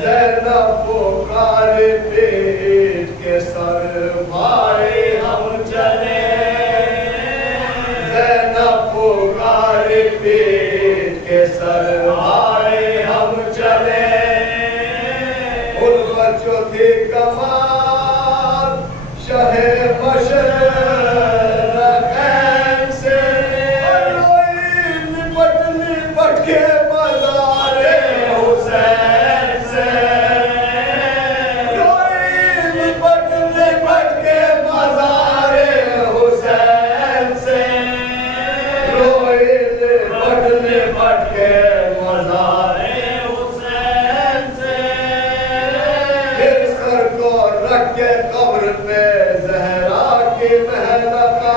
Zena پکارے پیٹ کے سر بھائی ہم چلے زینب پکارے پیٹ کے سر بھائی ہم چلے الفت جو تھی کمال شہ مشرقین سے روئی لپٹ کے مزار حسین سے روئی لپٹ کے مزار حسین سے روئی لپٹ کے مزار حسین سے پھر سر کو رکھ کے قبر پہ زہرا کی مہلکہ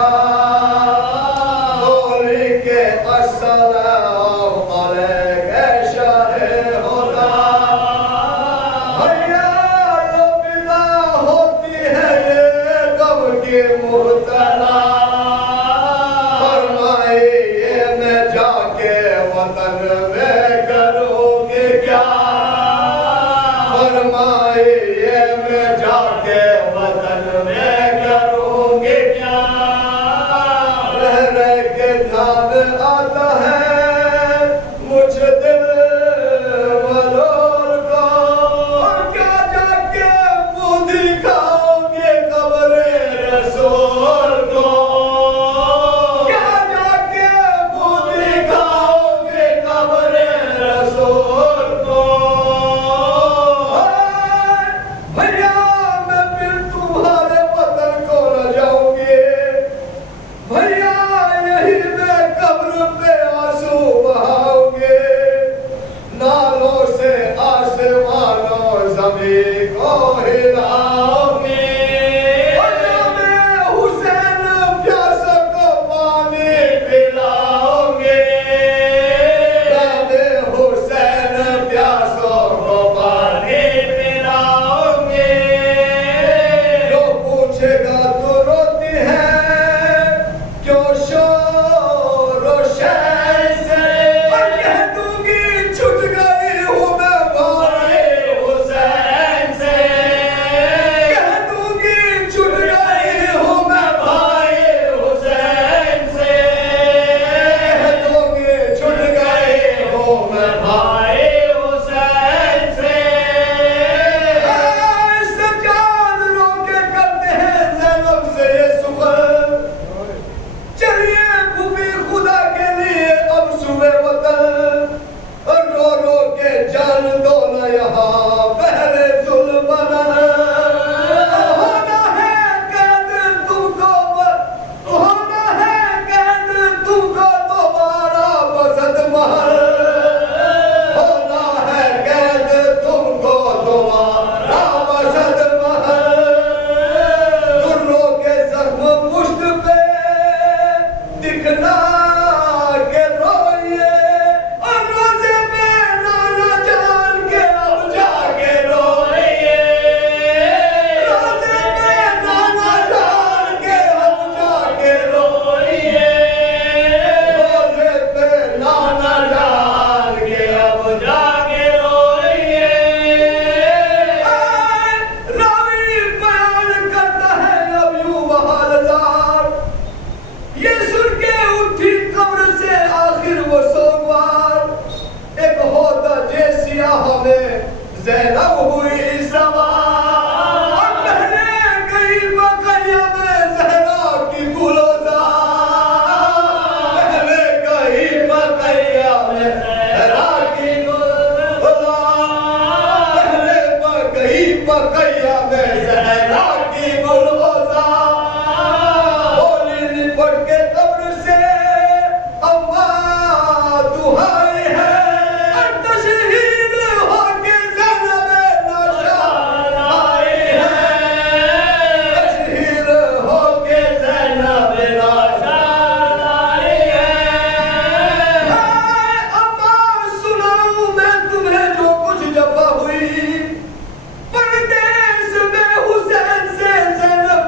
بولی کہ السلام علیکہ شاہ خدا حیات بنا ہوتی ہے یہ غم کی مبتلا فرمائی یہ میں جا کے وطن میں کروں گی کیا فرمائی یہ میں جا کے وطن میں کروں گی کیا رہ کے دھیان آتا ہے مجھ دل ملول کو اور کیا جا کے منہ دکھاؤ گے قبر رسول کو کیا جا کے منہ دکھاؤ گے قبر رسول کو بھیا میں پھر تمہارے وطن کو نہ جاؤں گی بھیا یہی میں قبر پہ آنسو بہاؤں گے نالوں سے آسمانوں زمین کو ہلاؤں گے جب حسین پیاسوں کو پانی پلاؤں گے جب حسین پیاسوں کو پانی پلاؤں گے جو پوچھے گا تو روتی ہے کیوں شور و شیر سے اور کہہ دوں گی چھٹ گئی ہوں میں بھائی حسین سے کہہ دوں گی چھٹ گئی ہوں میں بھائی حسین سے کہہ دوں گی چھٹ گئی ہوں میں بھائی حسین سے سجاد رو کے کرتے ہیں زینب سے یہ سخن چلیے بھوپی خدا کے لیے اب صبح وطن اور رو رو کے جان دو نہ یہاں بہرے ظلم ہونا ہے قید تم کو ہونا ہے قید تم کو دوبارہ بسد محل ہونا ہے قید تم کو دوبارہ بسد محل دروں کے زخم پشت پہ دکھنا کے روئیے اور روزے پہ نانا جان کے اب جا کے روئیے روزے پہ نانا جان کے اب جا کے روئیے روزے پہ نانا جان کے اب جا کے روئیے راوی بیان کرتا ہے اب یوں بہالدار یہ سن کے اٹھی قبر سے آخر وہ سوگوار ایک ہوتا جیسی آہ میں زینب ہوئی سوار اور پہلے گئی بقیہ میں زہرا کی گلزار پہلے گئی بقیہ میں زہرا کی گلزار پہلے گئی بقیہ میں زہرا کی گلزار بولی لپٹ کے قبر سے اماں دہائی ہے اور تشہیر ہو کے زینب نشان آئی ہے تشہیر ہو کے زینب نشان آئی ہے اماں سناؤں میں تمہیں جو کچھ جفا ہوئی پردیس میں حسین سے زینب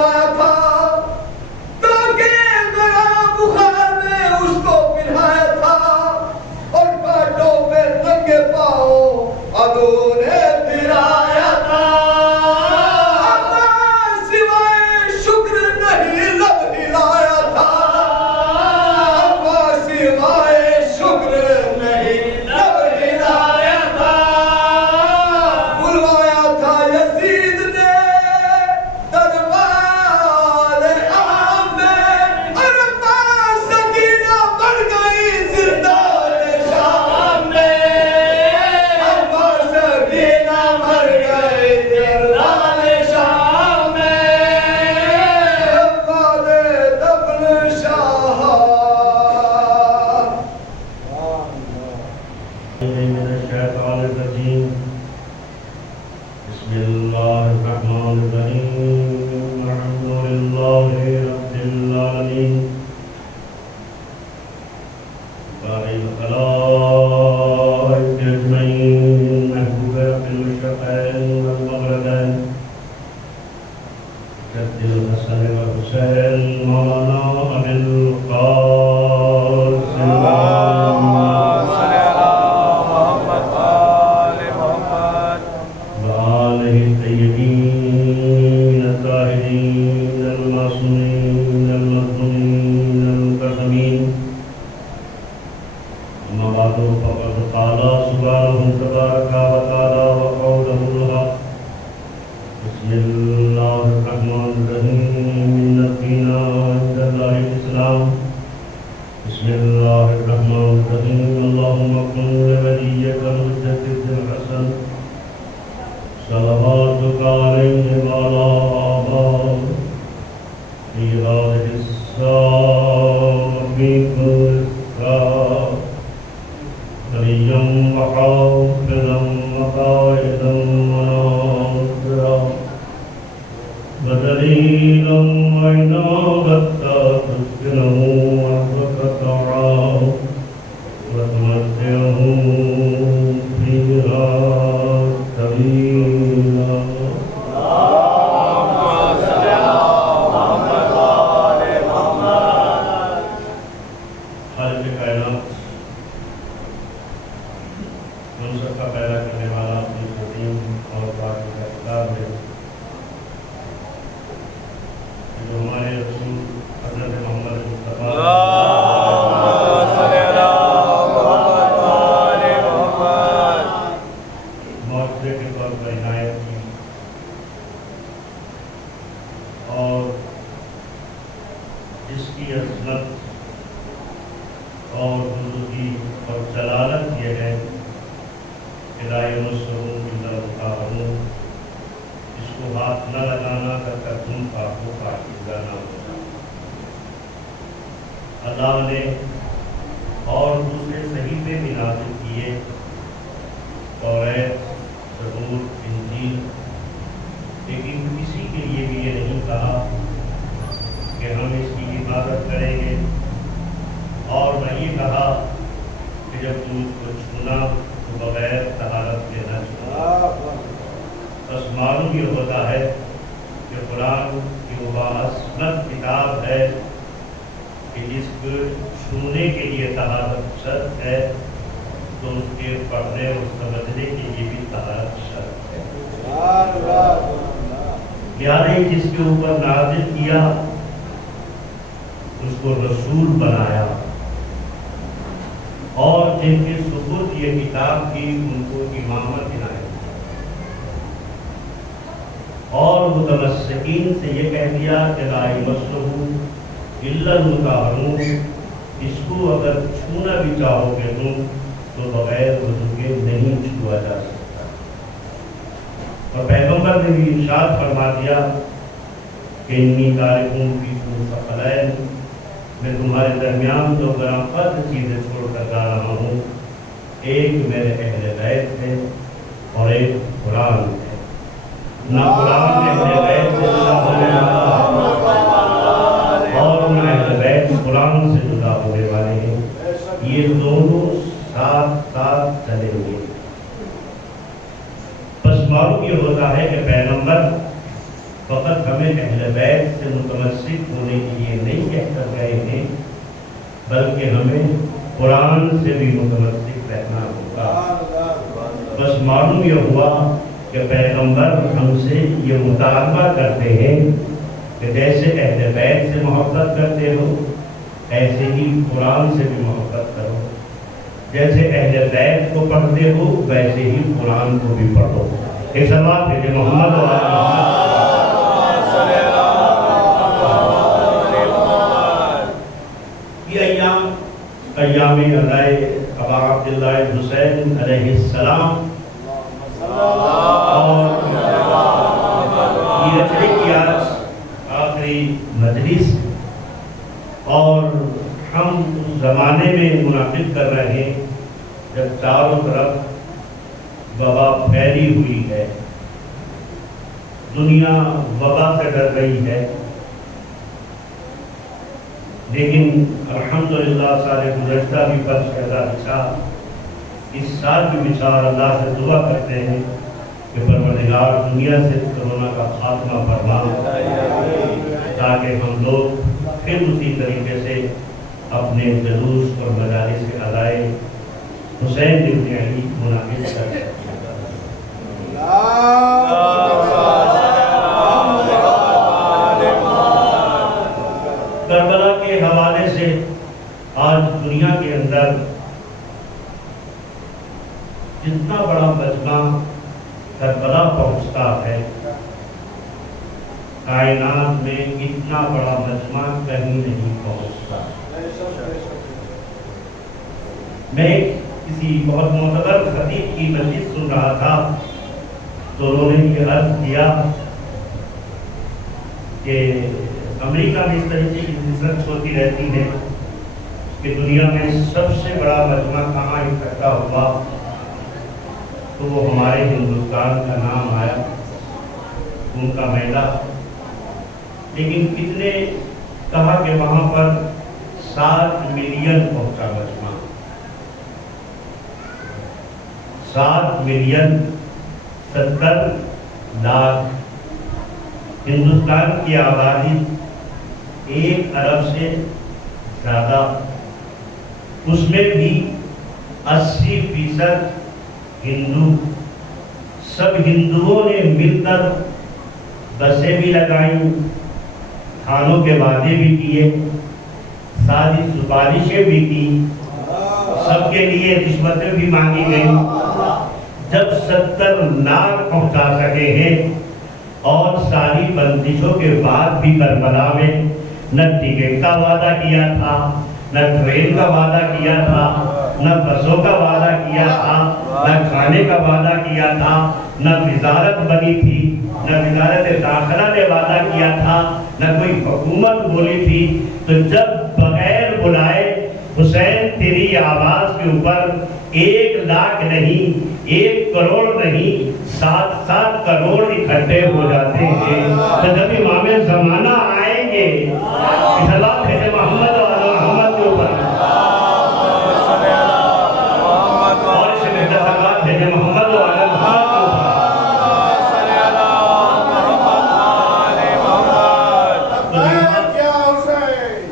بنایا تھا تاکہ میرا بخار میں اس کو پہنایا تھا اور کانٹوں پہ ننگے پاؤں عدو نے پھرایا تھا اما سوائے شکر نہیں لب ہلایا تھا اما سوائے شکر نہیں لب ہلایا تھا بلوایا تھا یزید نے دربار عام میں اربا سکینہ بن گئی زندان شام میں اربا سکینہ مر گئی زندان شام میں بعد دفن شاہ من الشیطان الرجیم بسم اللہ الرحمن الرحیم الحمد للہ رب العالمین بارئ الخلائق اجمعین محبوب رب المشرقین والمغربین جد الحسن والحسین مولانا ابی القاسم وآلہ الطیبین الطاہرین المعصومین المظلومین المکرمین اما بعد فقد قال سبحانہ تبارک وتعالی وقوله الحق بسم اللہ الرحمن الرحیم ان الدین عند اللہ الاسلام بسم اللہ الرحمن الرحیم اللہم کن لولیک المجدد الحسن صلواتك عليه وعلى آبائه في هذه الساعة في كل ساعة غنيا وحافظا وقائدا وناصرا ودليلا وعنابا تسكنه وحدك تعاه وتمتعه فيها طويلا خالق کائنات ہم سب کا پیدا کرنے والا اپنی قدیم اور پاک کتاب ہے جو ہمارے رسول حضرت محمد مصطفیٰ معجزے کے طور پر عنایت کی اور جس کی عظمت اور بزرگی اور جلالت یہ ہے کہ لا یمسہ الا المطہرون، اس کو ہاتھ نہ لگانا کر تم پاک و پاکیزہ نہ ہونا۔ اللہ نے اور دوسرے صحیفے بھی نازل کیے، توریت، زبور، انجیل، لیکن کسی کے لیے بھی یہ نہیں کہا کہ ہم اس کی حفاظت کریں گے، اور نہ یہ کہا کہ جب تم اس کو چھونا تو بغیر طہارت کے نہ چھونا۔ بس معلوم یہ ہوتا ہے کہ قرآن کی وہ باعظمت کتاب ہے کہ جس کو چھونے کے لیے طہارت شرط ہے، تو اس کے پڑھنے اور سمجھنے کے لیے بھی طہارت شرط ہے۔ لہٰذا جس کے اوپر نازل کیا اس کو رسول بنایا، اور جن کے سپرد یہ کتاب کی ان کو امامت عنایت، اور متمسکین سے یہ کہہ دیا کہ لا یمسہ الا المطہرون، اس کو اگر چھونا بھی چاہو گے تم تو بغیر وضو کے نہیں چھوا جا سکتا۔ اور پیغمبر نے بھی ارشاد فرما دیا کہ انی تارکٌ فیکم ثقلین، میں تمہارے درمیان دو گرام فرد چیزیں چھوڑ کر جا رہا ہوں، ایک میرے اہل بیت ہے اور ایک قرآن ہے۔ نہ قرآن اہل بیت سے جدا ہونے والا اور نہ اہل بیت قرآن سے جدا ہونے والے ہیں، یہ دونوں ساتھ ساتھ چلیں گے۔ بس معلوم یہ ہوتا ہے کہ پیغمبر فقط ہمیں اہل بیت سے متمسک ہونے کے لیے نہیں کہہ کر گئے ہیں، بلکہ ہمیں قرآن سے بھی متمسک رہنا ہوگا۔ بس معلوم یہ ہوا کہ پیغمبر ہم سے یہ مطالبہ کرتے ہیں کہ جیسے اہل بیت سے محبت کرتے ہو ایسے ہی قرآن سے بھی محبت کرو، جیسے اہل بیت کو پڑھتے ہو ویسے ہی قرآن کو بھی پڑھو۔ ایک سوال بھیجے محمد و آل محمد۔ یہ ایام علیہ ابا عبداللہ حسین علیہ السلام اور یہ کی آخری مجلس، اور ہم اس زمانے میں منعقد کر رہے ہیں جب چاروں طرف وبا پھیلی ہوئی ہے، دنیا وبا سے ڈر رہی ہے، لیکن الحمدللہ سال گزشتہ بھی فرض پیدا بچا، اس سال بھی بچا، اور اللہ سے دعا کرتے ہیں کہ پروردگار دنیا سے کرونا کا خاتمہ فرما، تاکہ ہم لوگ پھر اسی طریقے سے اپنے جلوس اور مجالس کے ادائے حسین ابن علی منعقد کر سکتے ہیں۔ کربلا کے حوالے سے آج دنیا کے اندر جتنا بڑا مجمع کربلا پہنچتا ہے، کائنات میں اتنا بڑا مجمع کہیں نہیں پہنچتا۔ میں کسی بہت معتبر خطیب کی مجلس سن رہا تھا تو انہوں نے یہ عرض کیا کہ امریکہ میں اس طریقے کی ریسرچ ہوتی رہتی ہے کہ دنیا میں سب سے بڑا مجمع کہاں اکٹھا ہوا، تو وہ ہمارے ہندوستان کا نام آیا، ان کا میلہ، لیکن کتنے کہا کہ وہاں پر 7 ملین پہنچا مجمع، 7 ملین 70 لاکھ۔ ہندوستان کی آبادی 1 ارب سے زیادہ، اس میں بھی 80% ہندو، سب ہندوؤں نے مل کر بسیں بھی لگائیں، کھانوں کے وعدے بھی کیے، ساری سفارشیں بھی کی، سب کے لیے رشوتیں بھی مانگی گئیں۔ جب 70 لاکھ پہنچا سکے ہیں اور ساری بندشوں کے بعد بھی کربلا میں نہ ٹکٹ کا وعدہ کیا تھا، نہ ٹرین کا وعدہ کیا تھا، نہ بسوں کا وعدہ کیا تھا، نہ کھانے کا وعدہ کیا تھا، نہ وزارت بنی تھی، نہ وزارت داخلہ نے وعدہ کیا تھا، نہ کوئی حکومت بولی تھی، تو جب بغیر بلائے حسین تیری آواز کے اوپر 1 لاکھ نہیں، 1 کروڑ نہیں، 7 کروڑ اکٹھے ہو جاتے ہیں، تو جب امام زمانہ آئیں گے صلوات بھیجے محمد و آل محمد کے اوپر، اور اس میں صلوات بھیجے محمد و آل محمد کے اوپر،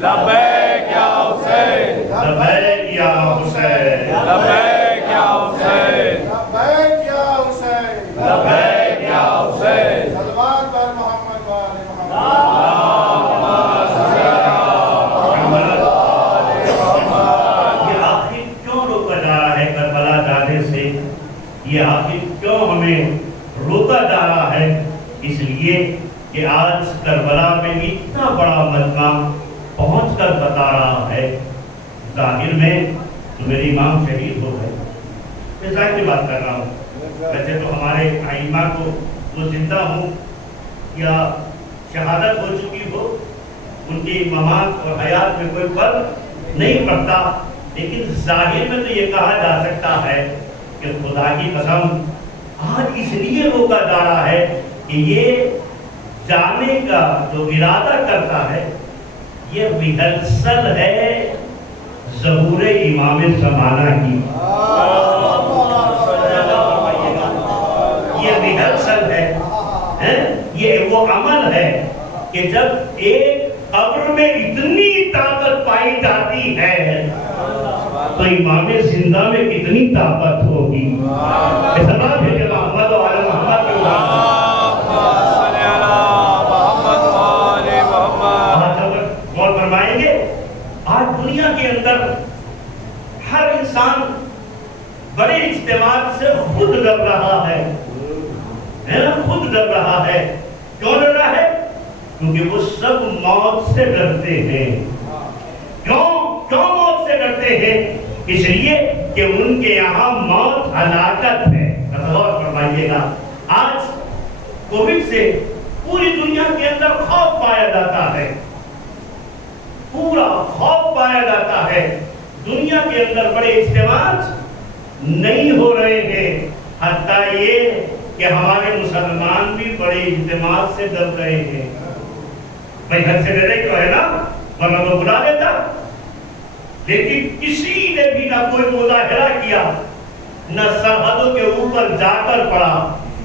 لبیک یا حسین، لبیک یا حسین، لبیک یا حسین، لبیک یا حسین، لبیک یا حسین، صلوات بر محمد و آل محمد۔ یہ آخر کیوں روکا جا رہا ہے کربلا جانے سے؟ یہ آخر کیوں ہمیں روکا جا رہا ہے؟ اس لیے کہ آج کربلا میں اتنا بڑا مجمع پہنچ کر بتا رہا ہے، ظاہر میں تو میرے امام شہید ہو گئے، میں ظاہر کی بات کر رہا ہوں، ویسے تو ہمارے ائمہ کو وہ زندہ ہوں یا شہادت ہو چکی ہو، ان کی ممات اور حیات میں کوئی فرق نہیں پڑتا، لیکن ظاہر میں تو یہ کہا جا سکتا ہے کہ خدا کی قسم آج اس لیے روکا جا رہا ہے کہ یہ جانے کا جو ارادہ کرتا ہے یہ ریہرسل ہے ظہور امام زمانہ کی، یہ ریہرسل ہے، یہ وہ عمل ہے کہ جب ایک قبر میں اتنی طاقت پائی جاتی ہے تو امام زندہ میں کتنی طاقت ہوگی. اس بات ہے کہ محمد و آل محمد کے غور فرمائیں گے. آج دنیا کے اندر ہر انسان بڑے اجتماع سے خود ڈر رہا ہے، خود ڈر رہا ہے. کیوں ڈر رہا ہے؟ کیونکہ وہ سب موت سے ڈرتے ہیں. کیوں موت سے ڈرتے ہیں؟ اس لیے کہ ان کے یہاں موت ہلاکت ہے. غور فرمائیے گا. آج کووڈ سے پوری دنیا کے اندر خوف پایا جاتا ہے، پورا خوف پایا جاتا ہے. دنیا کے اندر بڑے اجتماع نہیں ہو رہے ہیں، حتیٰ یہ کہ ہمارے مسلمان بھی بڑے اجتماع سے ڈر رہے ہیں. بھائی گھر سے ڈرے کیوں ہے نا، ورنہ تو بلا دیتا. لیکن کسی نے بھی نہ کوئی مظاہرہ کیا، نہ سرحدوں کے اوپر جا کر پڑا،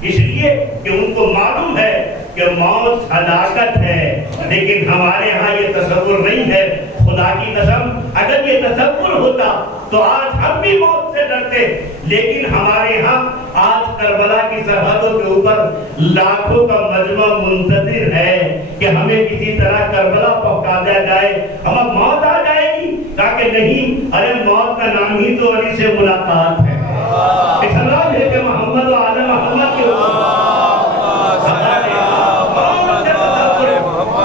اس لیے کہ ان کو معلوم ہے کہ موت ہلاکت ہے. لیکن ہمارے ہاں یہ تصور نہیں ہے. خدا کی قسم اگر یہ تصور ہوتا تو آج ہم بھی موت سے ڈرتے. لیکن ہمارے ہاں آج کربلا کی سرحدوں کے اوپر لاکھوں کا مجمع منتظر ہے کہ ہمیں کسی طرح کربلا پہنچا دیا جائے، ہمیں موت آ جائے گی. تاکہ نہیں، ارے موت کا نام ہی تو علی سے ملاقات ہے. اخلاق ہے کہ محمد و آل محمد کے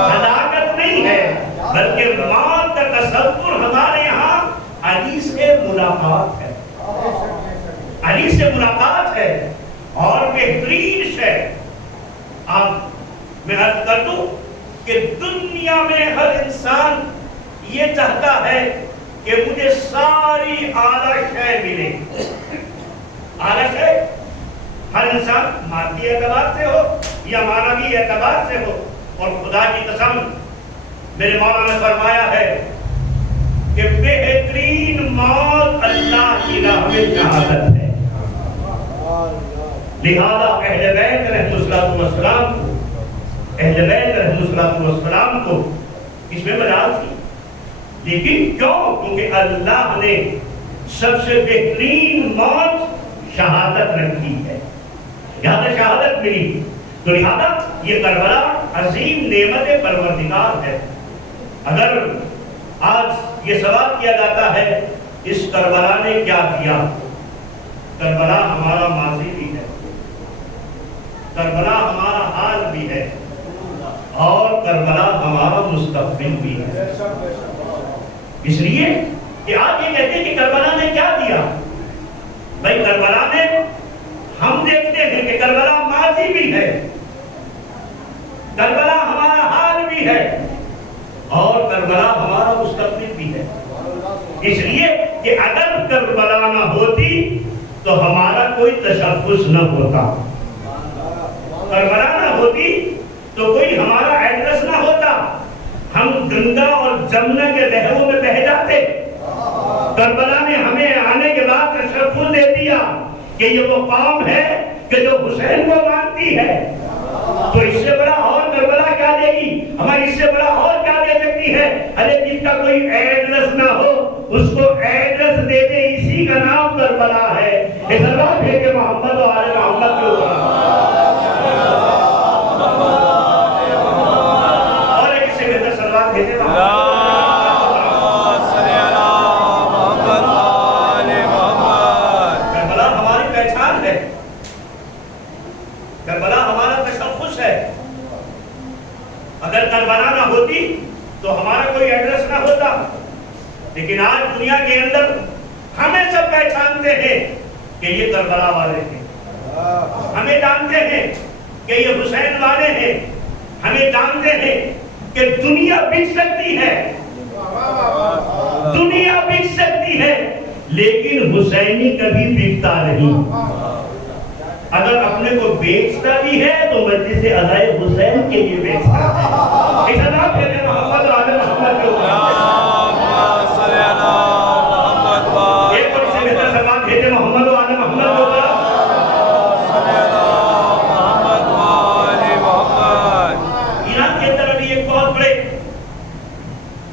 ہلاکت نہیں ہے، بلکہ موت کا تصور ہمارے یہاں علی سے ملاقات ہے. علی سے ملاقات ہے اور بہترین شے. اب میں عرض کر دوں کہ دنیا میں ہر انسان یہ چاہتا ہے کہ مجھے ساری اعلیٰ شے ملے. اعلیٰ شے ہر انسان مادی اعتبار سے ہو یا معنوی اعتبار سے ہو. اور خدا کی قسم میرے مولا نے فرمایا ہے کہ بہترین موت اللہ کی راہ میں شہادت ہے. لہذا اہل بیت علیہ السلام کو اس میں مجال تھی. لیکن کیوں؟ کیونکہ اللہ نے سب سے بہترین موت شہادت رکھی ہے، لہذا شہادت ملی. تو لہذا یہ کربلا عظیم نعمت پروردگار ہے. اگر آج یہ سوال کیا جاتا ہے اس کربلا نے کیا کیا، کربلا ہمارا ماضی بھی ہے، کربلا ہمارا حال بھی ہے، اور کربلا ہمارا مستقبل بھی ہے. اس لیے کہ آپ یہ کہتے ہیں کہ کربلا نے کیا دیا. بھائی کربلا نے، ہم دیکھتے ہیں کہ کربلا ماضی بھی ہے، کربلا ہمارا حال بھی ہے، اور کربلا ہمارا مستقبل بھی ہے. اس لیے کہ اگر کربلا نہ ہوتی تو ہمارا کوئی تشخص نہ ہوتا، کربلا نہ ہوتی تو کوئی ہمارا ایڈریس نہ ہوتا. ہم گنگا اور جمنا کے نہروں میں بہہ جاتے. کربلا نے ہمیں آنے کے بعد تشخص دے دیا کہ یہ وہ قوم ہے کہ جو حسین کو مانتی ہے. تو اس سے بڑا اور کربلا کیا دے گی ہمیں، اس سے بڑا اور کیا دے سکتی ہے. ارے جس کا کوئی ایڈریس نہ ہو اس کو ایڈریس دے دے، اسی کا نام کربلا ہے. اس بات ہے کہ محمد و آل محمد کے اوپر اور ایک سے بہتر سلوات بھیجے کربلا ہماری پہچان ہے، کربلا ہمارا تشخص ہے. اگر کربلا نہ ہوتی تو ہمارا کوئی ایڈریس نہ ہوتا. لیکن آج دنیا کے اندر ہمیں سب پہچانتے ہیں کہ یہ کربلا والے ہیں، ہمیں جانتے ہیں کہ یہ حسین والے ہیں، ہمیں جانتے ہیں کہ دنیا بک سکتی ہے، دنیا بک سکتی ہے، لیکن حسینی کبھی بکتا نہیں. اگر اپنے کو بیچتا بھی ہے تو مجلس ادائے حسین کے لیے بیچتا ہے. اس اللہ کے لئے محمد آل محمد کے اوپر ایک اور سے بہتر سلمان بھیجے محمد آل محمد کے اوپر.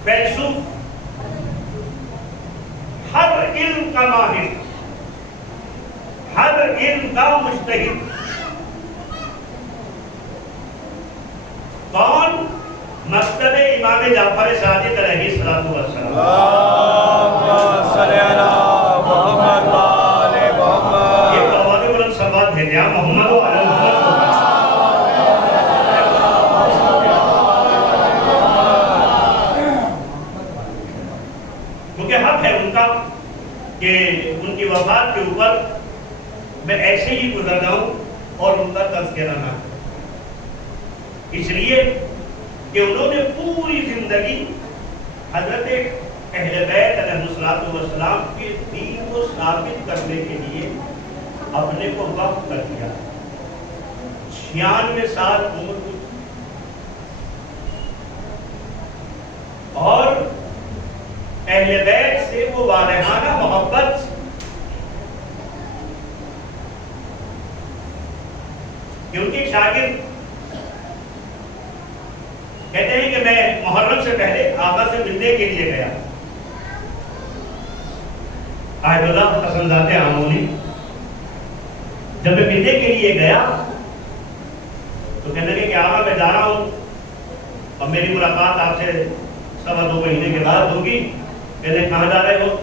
فیلسوف، ہر علم کا ماہر، ہر علم کا مجتہد، کون؟ مکتب امام جعفر صادق علیہ الصلوۃ والسلام۔ اللهم صل علی محمد و آل محمد۔ یہ آواز بلند صلوات ہے یا محمد و علی محمد۔ کیونکہ حق ہے ان کا کہ ان کی وفات کے اوپر میں ایسے ہی گزر جاؤں اور ان کا تذکرہ نہ کروں، اس لیے کہ انہوں نے پوری زندگی حضرت اہل بیت علیہ السلام کے دین کو ثابت کرنے کے لیے اپنے کو وقف کر دیا۔ 96 سال عمر کی اور اہل بیت سے وہ والہانہ محبت کہ ان کے شاگرد کہتے ہیں کہ میں محرم سے پہلے آقا سے ملنے کے لیے گیا، آیت اللہ حسن ذات عامونی، جب میں ملنے کے لیے گیا تو کہنے لگے کہ آقا میں جا رہا ہوں اور میری ملاقات آپ سے 2.25 مہینے کے بعد ہوگی۔ کہنے کہاں جا رہے ہو؟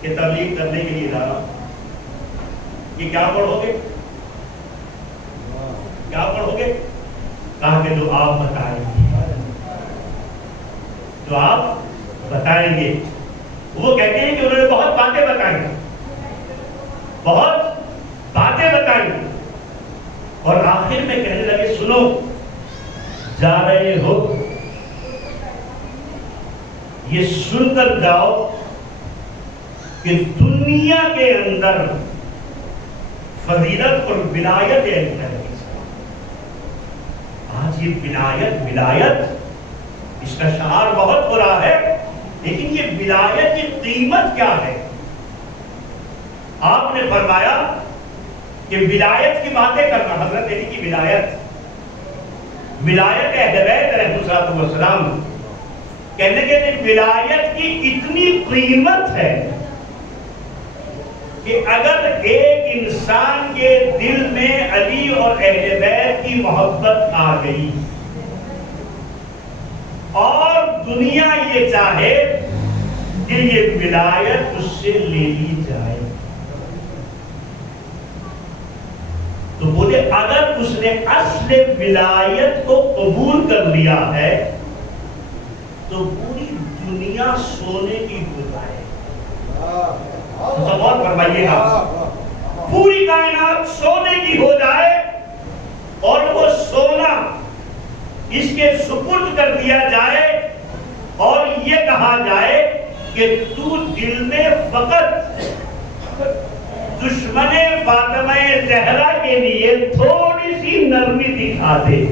کہ تبلیغ کرنے کے لیے جا رہا ہوں۔ یہ کیا پڑھو گے؟ کیا پڑھو گے؟ کہا کہ جو آپ بتائیں گے، جو آپ بتائیں گے۔ وہ کہتے ہیں کہ انہوں نے بہت باتیں بتائیں، بہت باتیں بتائیں، اور آخر میں کہنے لگے سنو، جا رہے ہو یہ سن کر جاؤ کہ دنیا کے اندر فضیلت اور ولایت ہے۔ آج یہ ولایت اس کا شعار بہت ہو رہا ہے، لیکن یہ ولایت کی قیمت کیا ہے؟ آپ نے فرمایا کہ ولایت کی باتیں کرنا، حضرت علی کی ولایت اہل بیت علیہ السلام، کہنے کے ولایت کی اتنی قیمت ہے کہ اگر ایک انسان کے دل میں علی اور اہل بیت کی محبت آ گئی اور دنیا یہ چاہے کہ یہ ولایت اس سے لے لی جائے، تو بولے اگر اس نے اصل ولایت کو قبول کر لیا ہے تو پوری دنیا سونے کی ہو جائے۔ غور فرمائیے گا، پوری کائنات سونے کی ہو جائے اور وہ سونا اس کے سپرد کر دیا جائے اور یہ کہا جائے کہ تو دل میں فقط دشمن فاطمہ زہرا کے لیے تھوڑی سی نرمی دکھا دے،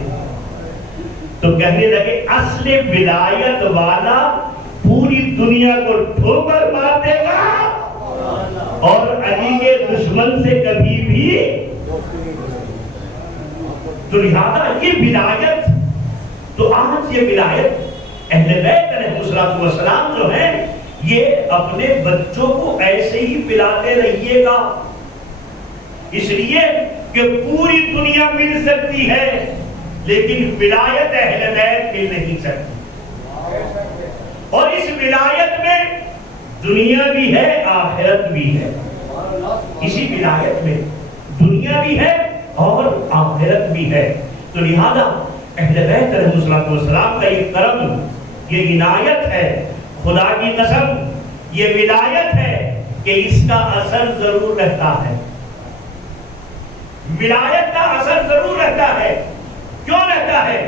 تو کہنے لگے اصل ولایت والا پوری دنیا کو ٹھوکر مار دے گا اور علی کے دشمن سے کبھی بھی۔ تو لہذا یہ ولایت، تو آج یہ ولایت اہل بیت علیہ السلام جو ہیں، یہ اپنے بچوں کو ایسے ہی پلاتے رہیے گا، اس لیے کہ پوری دنیا مل سکتی ہے لیکن ولایت اہل بیت مل نہیں سکتی، اور اس ولایت میں دنیا بھی ہے آخرت بھی ہے، اسی ولایت میں دنیا بھی ہے اور آخرت بھی ہے۔ تو لہذا اہل بیت علیہ السلام کا یہ کرم، یہ عنایت ہے، خدا کی قسم یہ ولایت ہے کہ اس کا اثر ضرور رہتا ہے، ولایت کا اثر ضرور رہتا ہے۔ کیوں رہتا ہے؟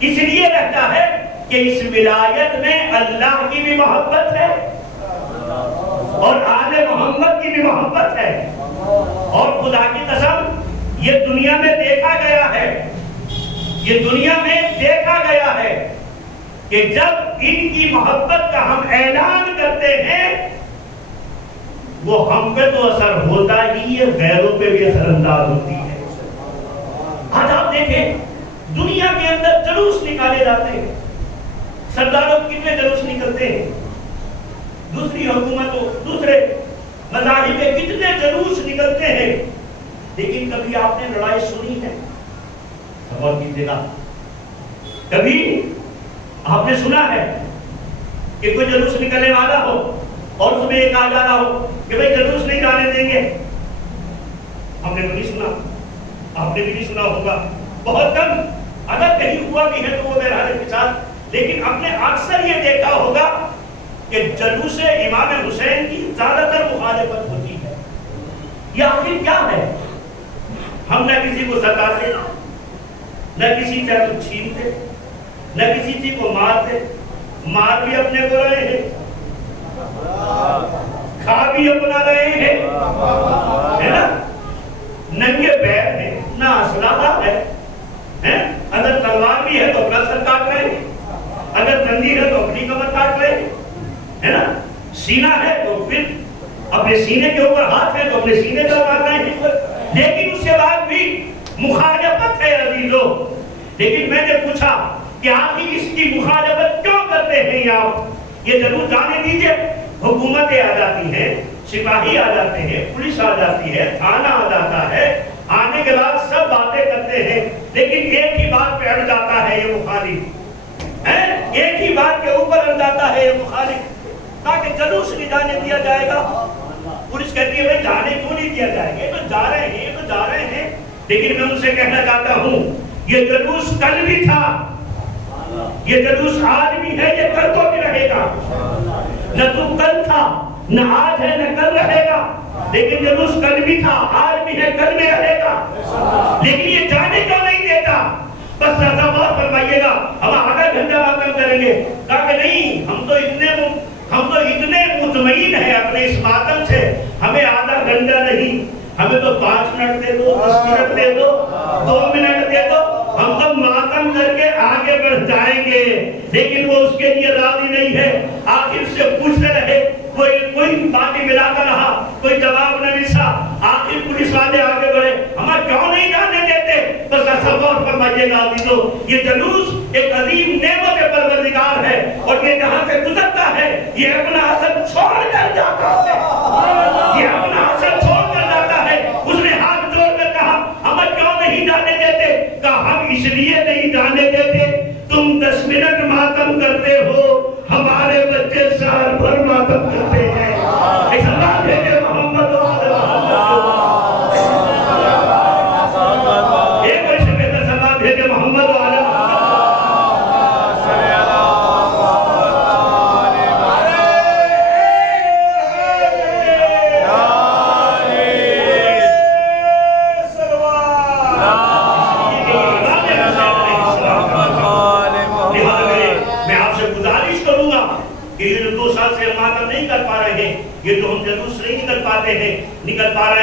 اس لیے رہتا ہے کہ اس ولایت میں اللہ کی بھی محبت ہے اور آل محمد کی بھی محبت ہے، اور خدا کی قسم یہ دنیا میں دیکھا گیا ہے، یہ دنیا میں دیکھا گیا ہے کہ جب ان کی محبت کا ہم اعلان کرتے ہیں وہ ہم پہ تو اثر ہوتا ہی ہے، غیروں پہ بھی اثر انداز ہوتی ہے۔ آج آپ دیکھیں دنیا کے اندر جلوس نکالے جاتے ہیں، سرداروں کتنے جلوس نکلتے ہیں، دوسری حکومتوں دوسرے مذاہب کے کتنے جلوس نکلتے ہیں، لیکن کبھی آپ نے لڑائی سنی ہے؟ غور کیجیے گا، کبھی آپ نے سنا ہے کہ کوئی جلوس نکلنے والا ہو اور اس میں یہ کہا جا رہا ہو کہ بھئی جلوس نہیں جانے دیں گے؟ ہم نے بھی نہیں سنا، آپ نے بھی نہیں سنا ہوگا، بہت کم، اگر کہیں ہوا بھی ہے تو وہ بہرحال کے ساتھ، لیکن ہم نے اکثر یہ دیکھا ہوگا کہ جلوس امام حسین کی زیادہ تر مخالفت ہوتی ہے۔ یہ آخر کیا ہے؟ ہم نہ کسی کو ستاتے، نہ کسی سے کچھ چھینتے، نہ کسی چیز کو مارتے، مار بھی اپنے کو رہے ہیں، کھا بھی اپنا رہے ہیں، ہے نا؟ ننگے پیر ہیں، نہ اسلحہ ہے، اگر تلوار بھی ہے تو اپنا سر کاٹ رہے ہیں، اگر ڈنڈی ہے تو اپنی کمر کاٹ رہے ہیں، ہے نا؟ سینہ ہے تو پھر اپنے سینے کے اوپر ہاتھ ہے تو اپنے سینے کا مار رہے ہیں، لیکن اس کے بعد بھی مخالفت ہے عزیزو۔ لیکن میں نے پوچھا کہ آخر اس کی مخالفت کیوں کرتے ہیں آپ؟ یہ ضرور جانے دیجئے، حکومتیں آ جاتی ہیں، سپاہی آ جاتے ہیں، پولیس آ جاتی ہے، تھانہ آ جاتا ہے، آنے کے بعد سب باتیں کرتے ہیں، لیکن ایک ہی بات پہ اڑ جاتا ہے یہ مخالف، ایک ہی بات کے اوپر اڑ جاتا ہے یہ مخالف، تاکہ جلوس نہیں جانے دیا جائے گا۔ پولیس کہتی ہے بھائی جانے کیوں نہیں دیا جائے گا، تو جا رہے ہیں تو جا رہے ہیں، لیکن میں ان سے کہنا چاہتا ہوں یہ جلوس کل بھی تھا، یہ جلوس آج بھی ہے، یہ کل کو بھی رہے گا، نہ تو کل تھا نہ آج ہے نہ کل رہے گا، لیکن جلوس کل بھی تھا، آج بھی ہے، کل میں رہے گا، لیکن یہ جانے کیوں نہیں دیتا؟ بس ایسا بات فرمائیے گا ہم آدھا گھنٹہ ماتم کریں گے، کہا کہ نہیں ہم تو اتنے مطمئن ہیں اپنے اس ماتم سے، ہمیں آدھا گھنٹہ نہیں، ہمیں تو 5 منٹ دے دو، 10 منٹ دے دو، 2 منٹ دے دو، ہم تو ماتم کر کے آگے بڑھ جائیں گے، لیکن وہ اس کے لیے راضی نہیں ہے۔ آخر سے پوچھتے رہے، کوئی باتیں ملاتا رہا، کوئی جواب نہ ملا، آخر پولیس والے آگے بڑھے، ہمیں کیوں نہیں جانے دیتے؟ بس ایسا غور فرمائیے گا عزیزو، یہ جلوس ایک عظیم نعمت پروردگار ہے، اور یہ جہاں سے گزرتا ہے یہ اپنا اثر چھوڑ کر جاتا ہے، یہ اپنا اثر چھوڑ کر جاتا ہے۔ اس نے ہاتھ جوڑ کر کہا ہمیں کیوں نہیں جانے دیتے؟ کہا ہم اس لیے نہیں جانے دیتے، تم 10 منٹ ماتم کرتے ہو، ہمارے بچے سال بھر ماتم کرتے ہیں۔ ایک اللہ بھیجے محمد ایک ورش بہتر سلام بھیجے محمد وعلا یہ جو ہم جلوس نہیں نکل پا رہے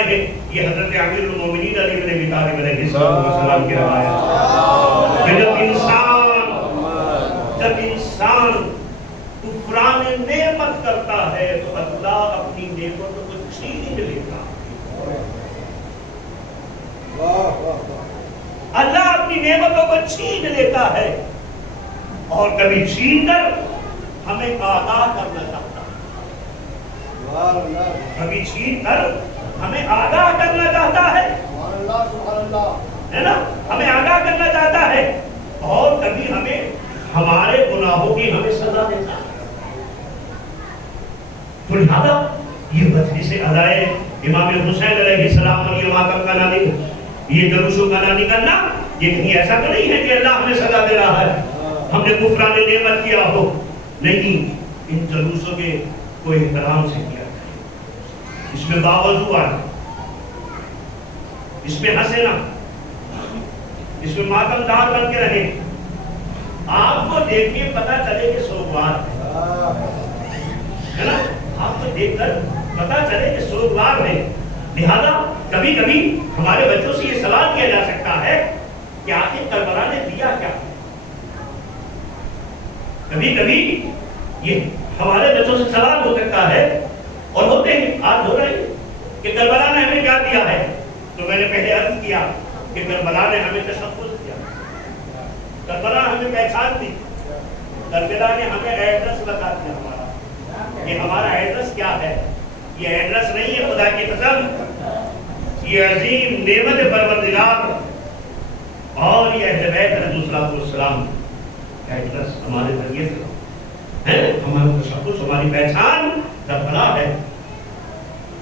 ہیں، یہ حضرت امیر المومنین علی بن ابی طالب علیہ السلام کی روایت ہے۔ جب انسان کفران نعمت کرتا ہے تو اللہ اپنی نعمتوں کو چھین لیتا ہے، اللہ اپنی نعمتوں کو چھین لیتا ہے، اور کبھی چھین کر ہمیں آگاہ کرنا چاہتا ہے، کبھی چھین کر ہمیں آگاہ کرنا چاہتا ہے نا، ہمیں آگاہ کرنا چاہتا ہے، اور کبھی ہمیں ہمارے گناہوں کی ہمیں سزا دیتا ہے۔ تو لہذا یہ مجلس ادائے امام حسین علیہ السلام اور یہ ماتم کا نہ یہ جلوسوں کا نہ نکلنا، یہ کہیں ایسا تو نہیں ہے کہ اللہ ہمیں سزا دے رہا ہے، ہم نے کفران نعمت کیا ہو، نہیں، ان جلوسوں کے کوئی احترام سے کیا، اس میں باوضو آئے، اس میں ہنسے نہ، اس میں ماتم دار بن کے رہے، آپ کو دیکھ کے پتا چلے کہ سوگوار ہے نا، آپ کو دیکھ کر پتا چلے کہ سوگوار ہے۔ لہذا کبھی کبھی ہمارے بچوں سے یہ سوال کیا جا سکتا ہے کہ آخر کربلا نے دیا کیا؟ کبھی کبھی یہ ہمارے بچوں سے سوال ہو سکتا ہے، اور ہوتے ہیں، آج ہو رہے ہیں کہ کربلا نے ہمیں کیا دیا ہے؟ تو میں نے پہلے عرض کیا کہ کربلا نے ہمیں تشخص دیا، کربلا ہمیں پہچان دی، کربلا نے ہمیں ایڈریس بتا دیا ہمارا، کہ ہمارا ایڈریس کیا ہے. یہ ایڈریس نہیں ہے خدا کی قسم، یہ عظیم نعمت پروردگار اور یہ اہل بیت علیہ السلام ایڈریس ہمارے ذریعے سے ہے. ہمارا تشخص، ہماری پہچان کربلا ہے،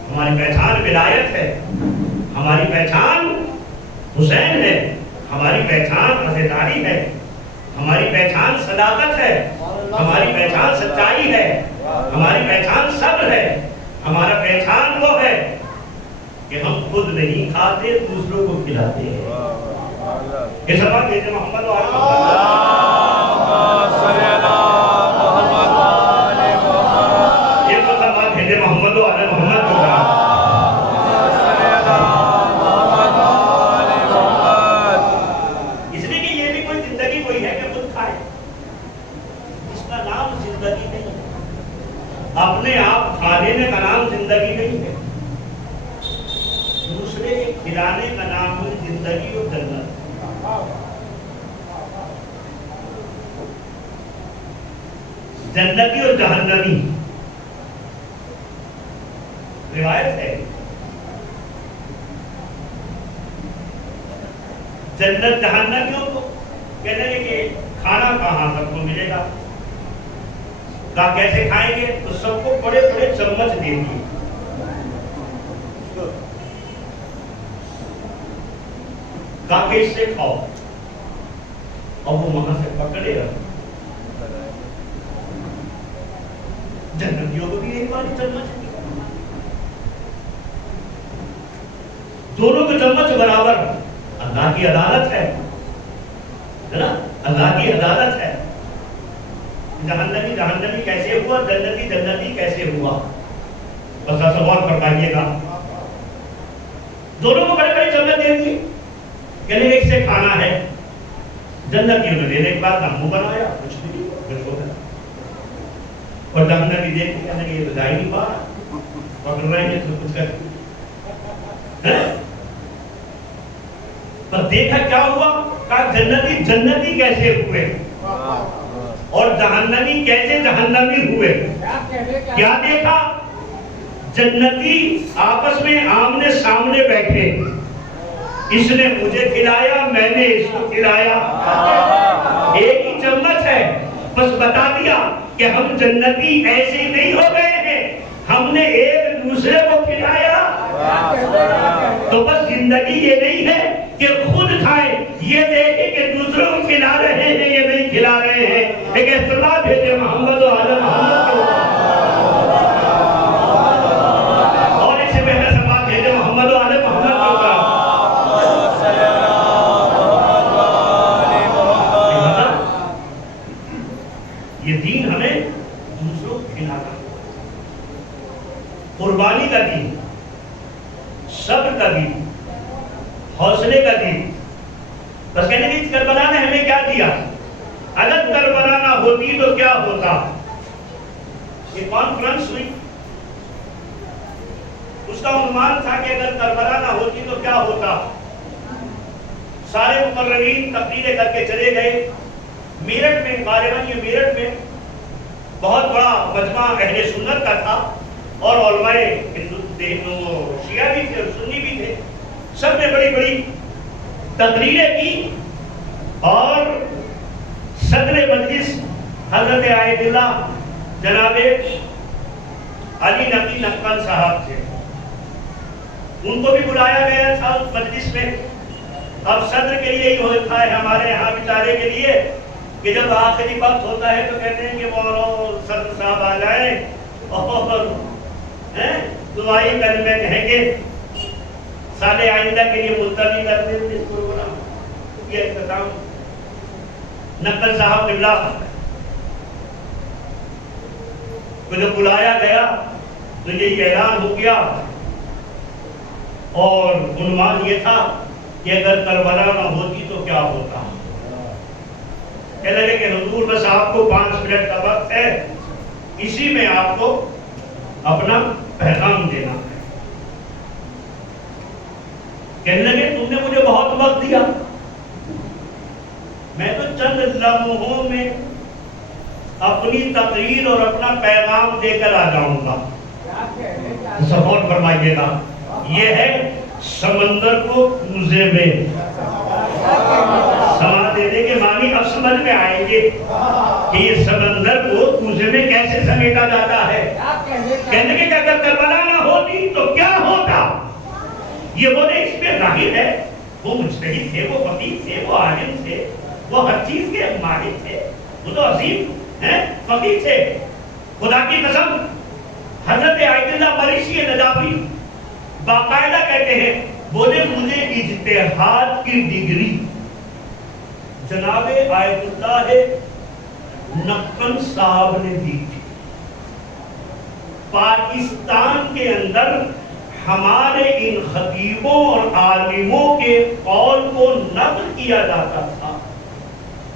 ہماری پہچان ولایت ہے، ہماری پہچان حسین ہے، ہماری پہچان عزیزداری ہے، ہماری پہچان صداقت ہے، ہماری پہچان سچائی ہے، ہماری پہچان صبر ہے. ہمارا پہچان وہ ہے کہ ہم خود نہیں کھاتے، دوسروں کو کھلاتے ہیں. یہ سب بات دیتے محمد و آل محمد. یہ تو سب بات دیتے محمد و آل محمد کو کہا. اس لیے کہ یہ بھی کوئی زندگی کوئی ہے کہ خود کھائے، اس کا نام زندگی نہیں ہے. اپنے آپ کھانے کا نام زندگی نہیں ہے، دوسرے کے کھلانے کا نام ہے زندگی اور جنت. جنتی اور جہنمی روایت ہے. جنت جہنمیوں کو کہنے لگے کہ کھانا کہاں سب کو ملے گا، کہا کیسے کھائیں گے؟ تو سب کو بڑے بڑے چمچ دے دیے. کہا کہ اس سے کھاؤ، اور وہ وہاں سے پکڑے گا. جنتیوں کو بھی ایک بار چمچ دی، دونوں کے چمچ برابر. اللہ کی عدالت ہے نا، اللہ کی عدالت ہے. جہنمی جہنمی کیسے ہوا، جنتی جنتی کیسے ہوا؟ بس سوال فرمائیے گا. دونوں کو بڑے بڑے چمچ دے دیے، کہنے ایک سے کھانا ہے. جنتیوں نے دینے کے بعد منہ بنایا، کچھ بھی کچھ ہوتا. اور جہنمی دیکھ کے کہنے یہ تو جا ہی نہیں پا رہا، پکڑ رہے ہیں تو کچھ کر. پر دیکھا کیا ہوا، کہا جنتی جنتی کیسے ہوئے اور جہنمی کیسے جہنمی ہوئے. کیا دیکھا؟ جنتی آپس میں آمنے سامنے بیٹھے، اس نے مجھے کھلایا، میں نے اس کو کھلایا. ایک ہی چمچ ہے، بس بتا دیا کہ ہم جنتی ایسے ہی نہیں ہو گئے ہیں، ہم نے ایک دوسرے کو کھلایا. تو بس زندگی یہ نہیں ہے کہ خود کھائیں، یہ دیکھیں کہ دوسروں کو کھلا رہے ہیں یا نہیں کھلا رہے ہیں. ایک اصطلاح بھیجے محمد و آل محمد کو، اور اس سے بہتر سبات بھیجے محمد و آل محمد کو. یہ دین ہمیں دوسروں کو کھلانا، قربانی کا دین، صبر کا دین، حوصلے کا دین. بس کہنے کی کربلا نے ہمیں کیا دیا؟ اگر کربلا نہ ہوتی تو کیا ہوتا؟ یہ کانفرنس ہوئی، اس کا عنوان تھا کہ اگر کربلا نہ ہوتی تو کیا ہوتا. سارے مقررین تقریریں کر کے چلے گئے. میرٹھ میں، غالباً یہ میرٹھ میں بہت بڑا مجمع اہل سنت کا تھا، اور علماء شیعہ بھی تھے اور سنی بھی تھے. سب نے بڑی بڑی تقریریں کی، اور صدر مجلس حضرت آیت اللہ جناب علی نقی نقل صاحب تھے. ان کو بھی بلایا گیا تھا اس مجلس میں. اب صدر کے لیے ہی ہوتا ہے ہمارے یہاں بیچارے کے لیے کہ جب آخری وقت ہوتا ہے تو کہتے ہیں کہ مولانا صدر صاحب آ جائیں اور دعائی کلمے کہیں گے، سال آئندہ کے لیے ملتوی کر دیں اس پروگرام. یہ اختتام نقل صاحب قبلہ کو جب بلایا گیا تو یہ اعلان ہو گیا، اور عنوان یہ تھا کہ اگر کربلا نہ ہوتی تو کیا ہوتا. کہنے لگے کہ حضور بس آپ کو 5 منٹ کا وقت ہے، اسی میں آپ کو اپنا پیغام دینا ہے. کہنے لگے تم نے مجھے بہت وقت دیا، میں تو چند لمحوں میں اپنی تقریر اور اپنا پیغام دے کر آ جاؤں گا۔ سپورٹ فرمائیے گا، یہ ہے سمندر کو کوزے میں سما دینے کے معنی اب سمجھ میں آئیں گے کہ یہ سمندر کو کوزے میں کیسے سمیٹا جاتا ہے۔ کہنے کہ اگر کربلا نہ ہوتی تو کیا ہوتا؟ یہ بولے اس میں ظاہر ہے وہ مجتہد تھے، وہ فقیہ تھے، وہ عالم تھے، وہ ہر چیز کے ماہر تھے، وہ تو عظیم فقیہ تھے۔ خدا کی قسم حضرت عید اللہ مریشی نجافی باقاعدہ کہتے ہیں، بولے مجھے اجتہاد کی ڈگری جناب آیت اللہ نقل صاحب نے دی تھی۔ پاکستان کے اندر ہمارے ان خطیبوں اور عالموں کے قول کو نقل کیا جاتا تھا۔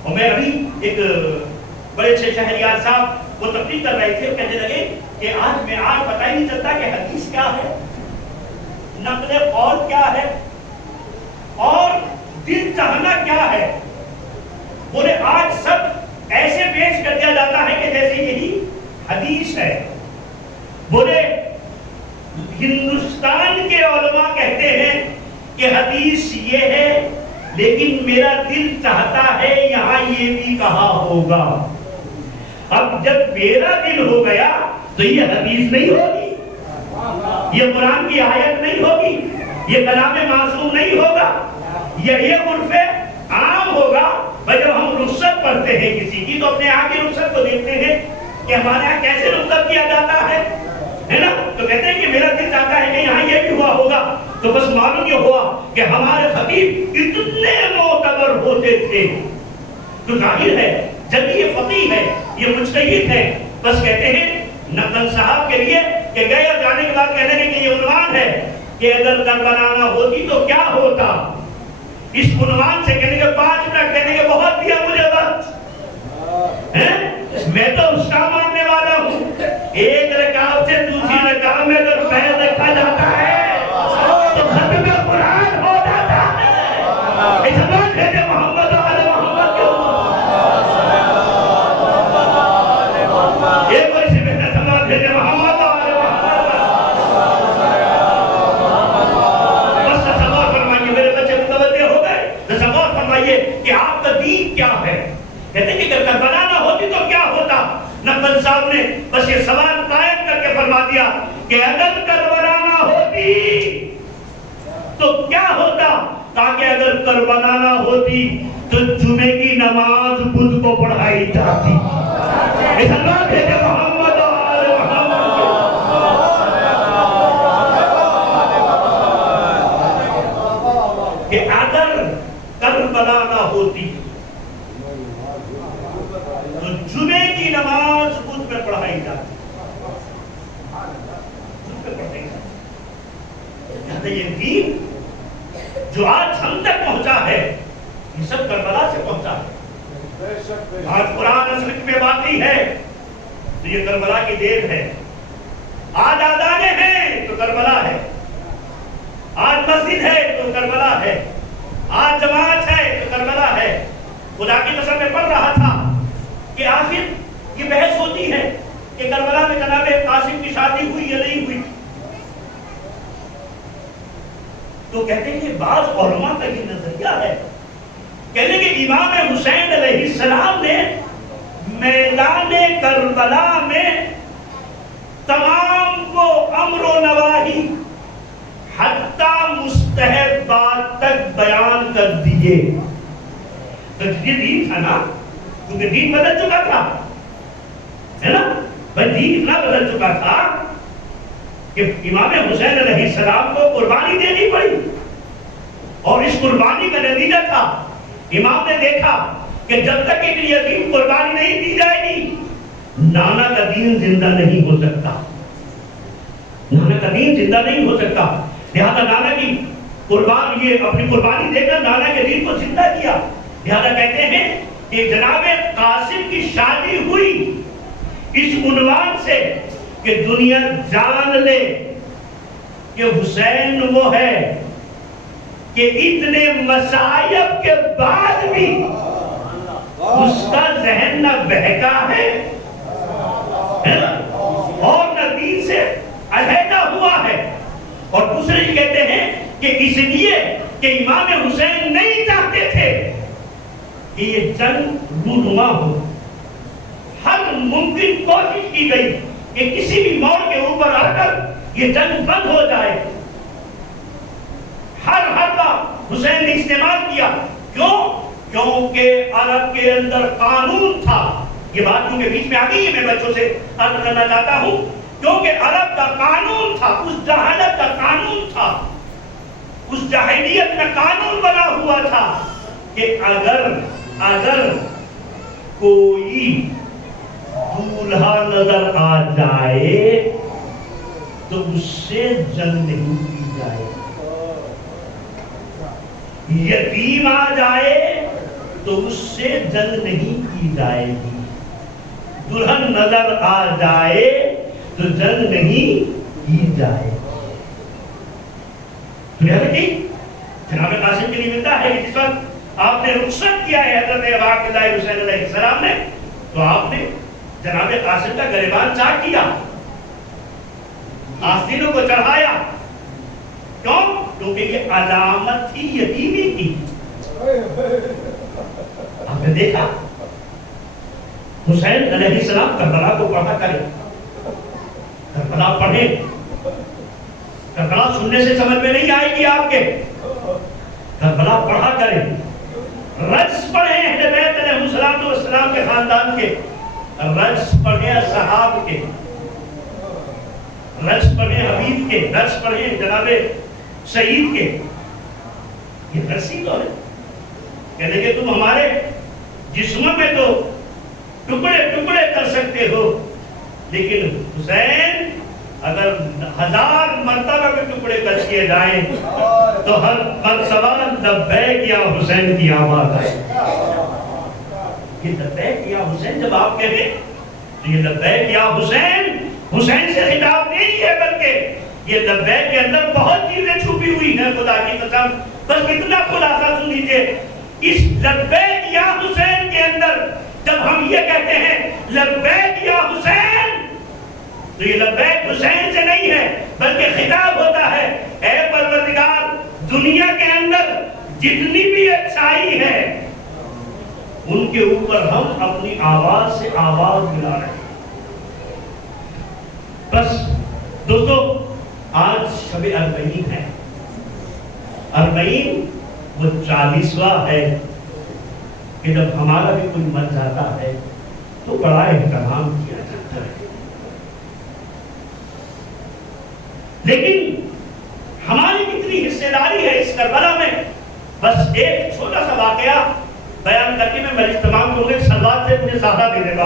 اور میں ابھی ایک بڑے اچھے شہریار صاحب وہ تقریر کر رہے تھے، کہنے لگے کہ آج میں پتہ ہی نہیں چلتا کہ حدیث کیا ہے، نقل قول کیا ہے اور دل چاہنا کیا ہے۔ بولے آج سب ایسے پیش کر دیا جاتا ہے کہ جیسے یہی حدیث ہے۔ بولے ہندوستان کے علماء کہتے ہیں کہ حدیث یہ ہے، لیکن میرا دل چاہتا ہے یہاں یہ بھی کہا ہوگا۔ اب جب میرا دل ہو گیا تو یہ حدیث نہیں ہوگی، یہ قرآن کی آیت نہیں ہوگی، یہ کلام معصوم نہیں ہوگا، یہ عرف عام ہوگا۔ جب ہم رخصت پڑھتے ہیں کسی کی تو اپنے آگے رخصت کو دیکھتے ہیں کہ ہمارے یہاں کیسے رخصت کیا جاتا ہے نا، تو کہتے ہیں کہ میرا دل چاہتا ہے کہ یہاں یہ بھی ہوا ہوگا۔ تو بس معلوم یہ ہوا کہ ہمارے خطیب اتنے معتبر ہوتے تھے، تو ظاہر ہے جب یہ فقیہ ہے، یہ مجتہد ہے، بس کہتے ہیں نقل صاحب کے لیے کہ گئے اور جانے کے بعد کہنے کہ یہ عنوان ہے کہ اگر کربلا نہ ہوتی تو کیا ہوتا۔ اس عنوان سے کہنے کے 5 منٹ کہنے کے بہت دیا مجھے وقت، میں تو اس کا ماننے والا ہوں۔ ایک رکعت سے دوسری رکعت میں اگر پیر رکھا جاتا ہے تو ختم قرآن ہو جاتا ہے۔ اس بات کہتے محمد آل محمد کیوں ایک بار سے بہتر سماعت کہتے محمد آل محمد۔ بس تصور فرمائیے، میرے بچے متوجہ ہو گئے، تصور فرمائیے کہ آپ کا دین کیا ہے۔ کہتے ہیں کہ اگر کربلا نہ ہوتی تو کیا ہوتا۔ نقل صاحب نے بس یہ سوال قائم کر کے فرما دیا کہ اگر کربلا نہ ہوتی تو کیا ہوتا، تاکہ اگر کربلا نہ ہوتی تو جمعے کی نماز بدھ کو پڑھائی جاتی۔ اس اللہ کے محمد آل محمد کہ اگر کربلا نہ ہوتی تو جمعے کی نماز بدھ پہ پڑھائی جاتی۔ یہ دین جو آج ہم تک پہنچا ہے یہ سب کربلا سے پہنچا ہے۔ آج قرآن اصل میں باقی ہے تو یہ کربلا کی دیر ہے۔ آج آذانیں ہیں تو کربلا ہے، آج مسجد ہے تو کربلا ہے، آج جماعت ہے تو کربلا ہے۔ خدا کی قسم میں پڑھ رہا تھا کہ آخر یہ بحث ہوتی ہے کہ کربلا میں جناب قاسم کی شادی ہوئی یا نہیں ہوئی، تو کہتے ہیں کہ بعض علماء کا یہ نظریہ ہے، کہتے ہیں کہ امام حسین علیہ السلام نے میدان کربلا میں تمام کو امر و نواہی حتیٰ مستحبات تک بیان کر دیے۔ تو یہ دین تھا نا، کیونکہ دین بدل چکا تھا، ہے نا، بھائی دین اتنا بدل چکا تھا کہ امام حسین علیہ السلام کو قربانی دینی پڑی، اور اس قربانی کا نتیجہ تھا امام نے دیکھا کہ جب تک ایک یتیم قربانی نہیں دی جائے گی نانا کا دین زندہ نہیں ہو سکتا، نانا کا دین زندہ نہیں ہو سکتا۔ لہذا نانا کی قربان یہ اپنی قربانی دے کر نانا کے دین کو زندہ کیا۔ لہذا کہتے ہیں کہ جناب قاسم کی شادی ہوئی اس عنوان سے کہ دنیا جان لے کہ حسین وہ ہے کہ اتنے مصائب کے بعد بھی اس کا ذہن نہ بہکا ہے اور نہ دین سے علیحدہ ہوا ہے. اور دوسرے یہ کہتے ہیں کہ اس لیے کہ امام حسین نہیں چاہتے تھے کہ یہ جنگ رونما ہو. ہر ممکن کوشش کی گئی کہ کسی بھی موڑ کے اوپر آ کر یہ جنگ بند ہو جائے. ہر بات حسین نے استعمال کیا. کیوں؟ کیونکہ عرب کے اندر قانون تھا. یہ بات کیونکہ بیچ میں آ گئی ہے، میں بچوں سے عرض کرنا چاہتا ہوں. کیونکہ عرب کا قانون تھا، اس جہالت کا قانون تھا، اس جاہلیت میں قانون بنا ہوا تھا کہ اگر کوئی دولہا نظر آ جائے تو اس سے جنگ نہیں کی جائے. یتیم آ جائے تو اس سے جنگ نہیں کی جائے گی. دلہن نظر آ جائے تو جنگ نہیں کی جائے. جناب قاسم کے لیے ملتا ہے کہ جس وقت آپ نے رخصت کیا ہے حضرت عبداللہ حسین علیہ السلام نے، تو آپ نے جناب قاسم کا گریبان چاک کیا، آستینوں کو چڑھایا. کیوں؟ کیونکہ یہ علامت تھی یتیمی کی. آپ نے دیکھا حسین علیہ السلام کربلا کو پڑھا کرے، کربلا پڑھے. کربلا سننے سے سمجھ میں نہیں آئے گی آپ کے، کربلا پڑھا کرے. رجز پڑھے اہل بیت علیہ السلام کے خاندان کے، رجز پڑھے صحاب کے، رجز پڑھے حبیب کے، رجز پڑھے جناب سعید کے. یہ رسی تو ہے. کہتے کہ تم ہمارے جسم میں تو ٹکڑے ٹکڑے کر سکتے ہو، لیکن حسین اگر 1000 مرتبہ کے ٹکڑے کر کیے جائیں تو ہر مرتبہ لبیک یا حسین کی آواز آئے. یہ لبیک یا حسین جب آپ کہتے تو یہ لبیک یا حسین حسین سے خطاب نہیں ہے، بلکہ یہ لبیک کے اندر بہت چیزیں چھپی ہوئی ہیں. خدا کی قسم بس اتنا خلاصہ سن لیجیے. اس لبیک یا حسین کے اندر جب ہم یہ کہتے ہیں لبیک یا حسین، تو یہ لبیک حسین سے نہیں ہے، بلکہ خطاب ہوتا ہے اے پروردگار، دنیا کے اندر جتنی بھی اچھائی ہے ان کے اوپر ہم اپنی آواز سے آواز ملا رہے ہیں. بس دوستو، آج شب اربعین ہے. اربعین وہ 40واں ہے کہ جب ہمارا بھی کوئی مر جاتا ہے تو بڑا احترام کیا جاتا ہے. لیکن ہماری کتنی حصہ داری ہے اس کربلا میں. بس ایک چھوٹا سا واقعہ بیان کر کے میں مجلس تمام کروں گا. سلوات سے مجھے زیادہ دے دے گا.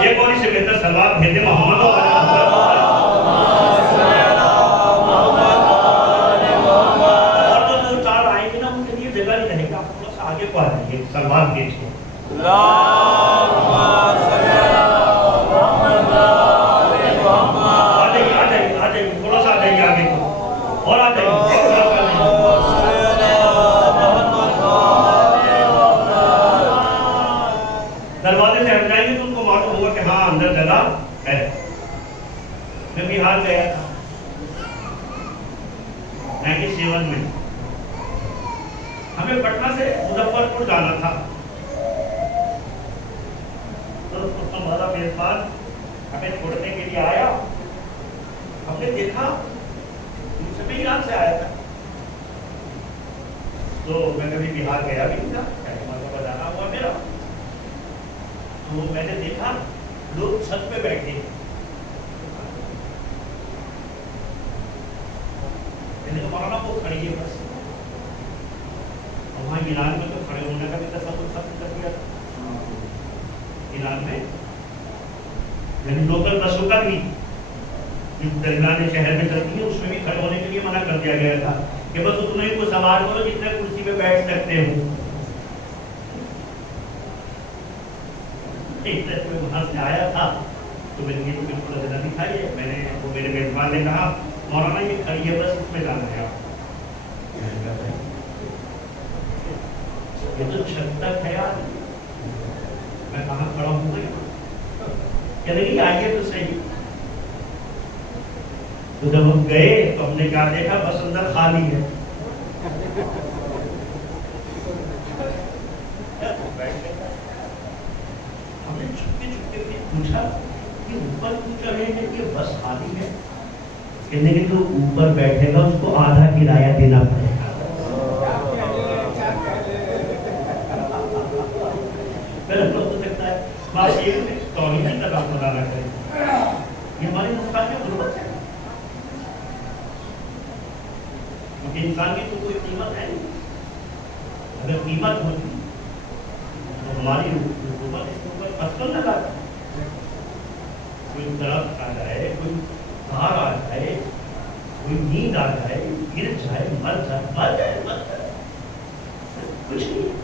ایک اور اس سے بہتر سلوات بھیجے محمد سلوات بھیج کے آ جائیے تھوڑا سا آ جائیے آگے کو اور آ جائیے. دروازے سے ہٹ جائیں گے تو ان کو معلوم ہوگا کہ ہاں اندر جگہ ہے. میں بہار گیا تھا 97 میں. ہمیں پٹنہ سے مظفر پور جانا تھا. تو ہمارا میزبان ہمیں چھوڑنے کے لیے آیا. ہم نے دیکھا میں ایران سے آیا تھا، تو میں کبھی بہار گیا بھی نہیں تھا، مرتبہ جانا ہوا میرا. تو میں نے دیکھا لوگ چھت پہ بیٹھے. میں نے کہا مولانا وہ کھڑی ہے بس. وہاں ایران میں تو کھڑے ہونے کا بھی تصور ختم کر دیا تھا. ایران میں یعنی لوکل بسوں کا بھی درمیان شہر میں چلتی ہے اس میں بھی کھڑے ہونے کے لیے منع کر دیا گیا تھا کہ بس اتنے کو سوار کرو جتنے کرسی پہ بیٹھ سکتے ہو. وہاں سے آیا تھا تو میں نے یہ تھوڑا جگہ دکھائی ہے. میں نے وہ میرے میزبان نے کہا مولانا یہ کھڑی ہے بس اس میں جانا ہے آپ. یہ تو چھت تک ہے یار، میں کہاں کھڑا ہوں گا؟ کہنے لگی آئیے تو صحیح۔ تو جب ہم گئے تو ہم نے کیا دیکھا؟ بس اندر خالی ہے۔ ہم نے چھپکے چھپکے بھی پوچھا کہ اوپر کیوں چڑھے ہیں کہ بس خالی ہے؟ کہنے لگے تو اوپر بیٹھے گا اس کو آدھا کرایہ دینا پڑے گا۔ ہو سکتا ہے بات یہ توحید کی طرف خدا نہ کرے، یہ ہماری نقصان کی ضرورت ہے، کیونکہ انسان کی تو کوئی قیمت ہے نہیں۔ اگر قیمت ہوتی تو ہماری حکومت اس کے اوپر پتھر نہ لاتا، کوئی درخت آ جائے، کوئی تار آ جائے، کوئی نیند آ جائے، گر جائے، مر جائے کچھ نہیں۔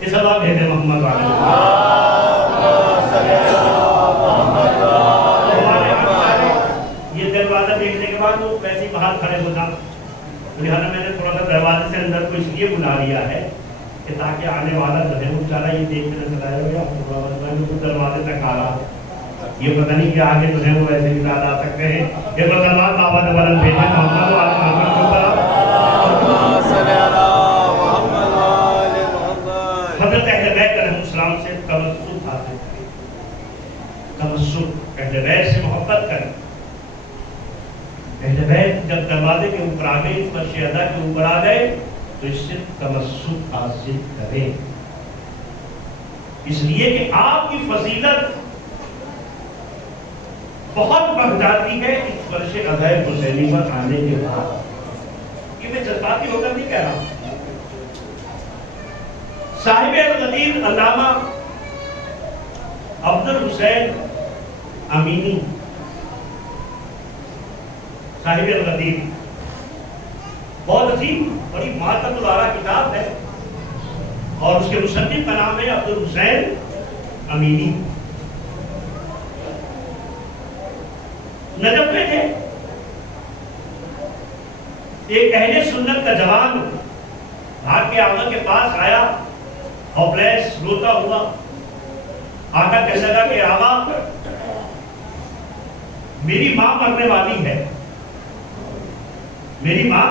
یہ سب آپ بھیجے محمد والے یہ دروازہ دیکھنے کے بعد وہ ویسے ہی باہر کھڑے ہوتا، لہٰذا میں نے تھوڑا سا دروازے سے اندر کو اس لیے بلا لیا ہے کہ تاکہ آنے والا جو ہے وہ بیچارہ یہ دیکھ کے نہ چلا جائے یا دروازے تک آ رہا، یہ پتہ نہیں کہ آگے جو ہے وہ ایسے بھی ساتھ آ سکتے ہیں۔ یہ مسلمان بابا دوبارہ بھیجے محمد حضرت اہل بیت علیہ السلام سے تمسک حاصل کریں، تمسک اہل بیت سے محبت کریں۔ اہل بیت جب دروازے کے اوپر آ گئے، فرش ادا کے اوپر آ گئے تو اس سے تمسک حاصل کریں، اس لیے کہ آپ کی فضیلت بہت بڑھ جاتی ہے اس فرش ادا حسینی پر آنے کے بعد۔ یہ میں جذباتی ہو کر نہیں کہہ رہا ہوں۔ صاحب الغدیر علامہ عبد الحسین امینی، صاحب الغدیر بہت عظیم بڑی ماتت العرا کتاب ہے، اور اس کے مصنف کا نام ہے عبد الحسین امینی۔ نجف میں تھے، ایک اہل سنت کا جوان بھاگ کے آقا کے پاس آیا، ہوپلیس روتا ہوا۔ آقا کہنے لگا کہ آقا میری ماں مرنے والی ہے، میری ماں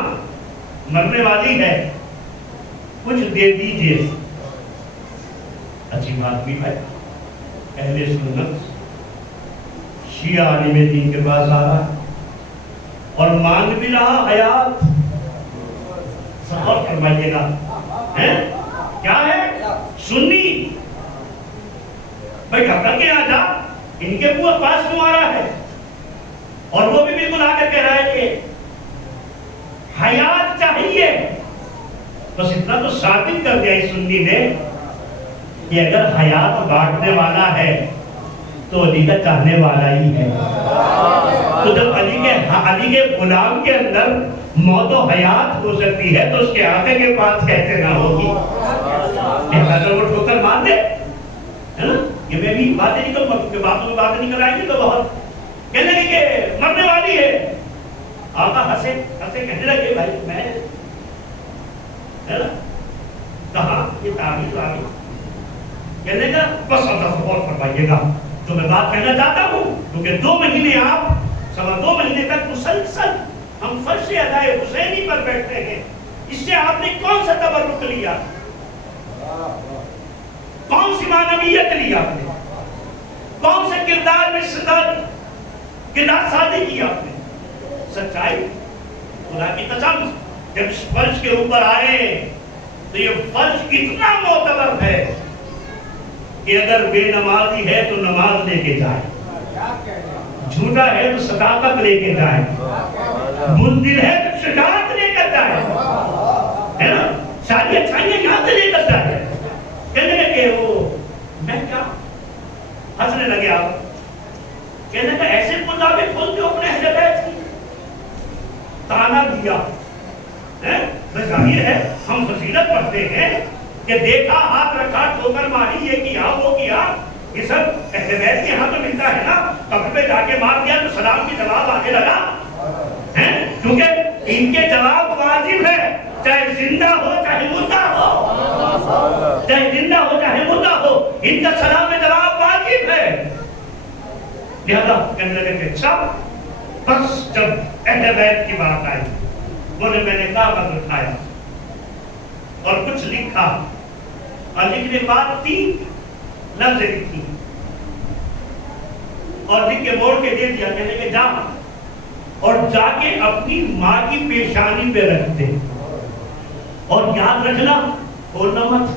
مرنے والی ہے، کچھ دے دیجئے۔ اچھی بات بھی ہے، اہل سنت شیعہ عالم دین کے پاس آ رہا اور مانگ بھی رہا حیات۔ سپورٹ فرمائیے گا کیا ہے؟ سنی بھائی ڈھکل کے آ جا، ان کے پور پاس کیوں آ رہا ہے؟ اور وہ بھی بالکل آ کر کہہ رہا ہے کہ حیات چاہیے۔ بس اتنا تو ثابت کر دیا اس سنی نے کہ اگر حیات بانٹنے والا ہے تو علی کا چاہنے والا ہی ہے۔ تو جب علی کے غلام کے اندر موت و حیات ہو سکتی ہے تو اس کے آقا کے پاس کیسے نہ ہوگی؟ اگر وہ ٹھوکر مان دے، ہے نا؟ یہ میں بھی باتیں نہیں کروں گا کیونکہ باتوں میں باتیں نہیں کرائیں گے تو بہت کہنے لگے کہ مرنے والی ہے۔ آقا ہنسے کہنے لگے بھائی میں، ہے نا، کہاں یہ تعبیر آ گئی؟ کہنے کا بس اللہ غور فرمائیے گا تو میں بات کہنا چاہتا ہوں، کیونکہ 2 مہینے آپ 2.25 مہینے تک مسلسل ہم فرش ادائے حسینی پر بیٹھتے ہیں، اس سے آپ نے کون سا تبرک لیا؟ کون سی معنویت لی آپ نے؟ کون سے کردار میں کردار سازی کی آپ نے؟ سچائی خدا کی قسم جب اس فرش کے اوپر آئے تو یہ فرش اتنا معتبر ہے کہ اگر بے نمازی ہے تو نماز لے کے جائے، جھوٹا ہے تو صداقت لے کے جائے، بزدل ہے تو شجاعت لے کر جائے، ہے نا، ساری اچھائیاں یہاں سے لے کر جائے۔ کہنے لگے وہ میں کیا؟ ہنسنے لگے آپ، کہنے لگے ایسے مطابق کھول جو اپنے اہل بیت کی تانا دیا، ظاہر ہے ہم فضیلت پڑھتے ہیں کہ دیکھا ہاتھ رکھا ٹھوکر ماری یہ کیا وہ کیا، یہ سب اہل بیت کے یہاں تو ملتا ہے نا، قبر پہ جا کے مار دیا تو سلام کی جواب آنے لگا، کیونکہ ان کے جواب واجب ہے، چاہے زندہ ہو چاہے مردہ ہو، چاہے زندہ ہو چاہے مردہ ہو، ان کا سلام جواب واجب ہے۔ لہذا کہنے لگے کہ اچھا، بس جب اہل بیت کی بات آئی، بولے میں نے کاغذ اٹھایا اور کچھ لکھا، اور لکھنے کے بعد 3 لفظ لکھی اور لکھ کے موڑ کے دے دیا، کہنے لگے جا اور جا کے اپنی ماں کی پیشانی پہ رکھ دے، اور یاد رکھنا کھولنا مت،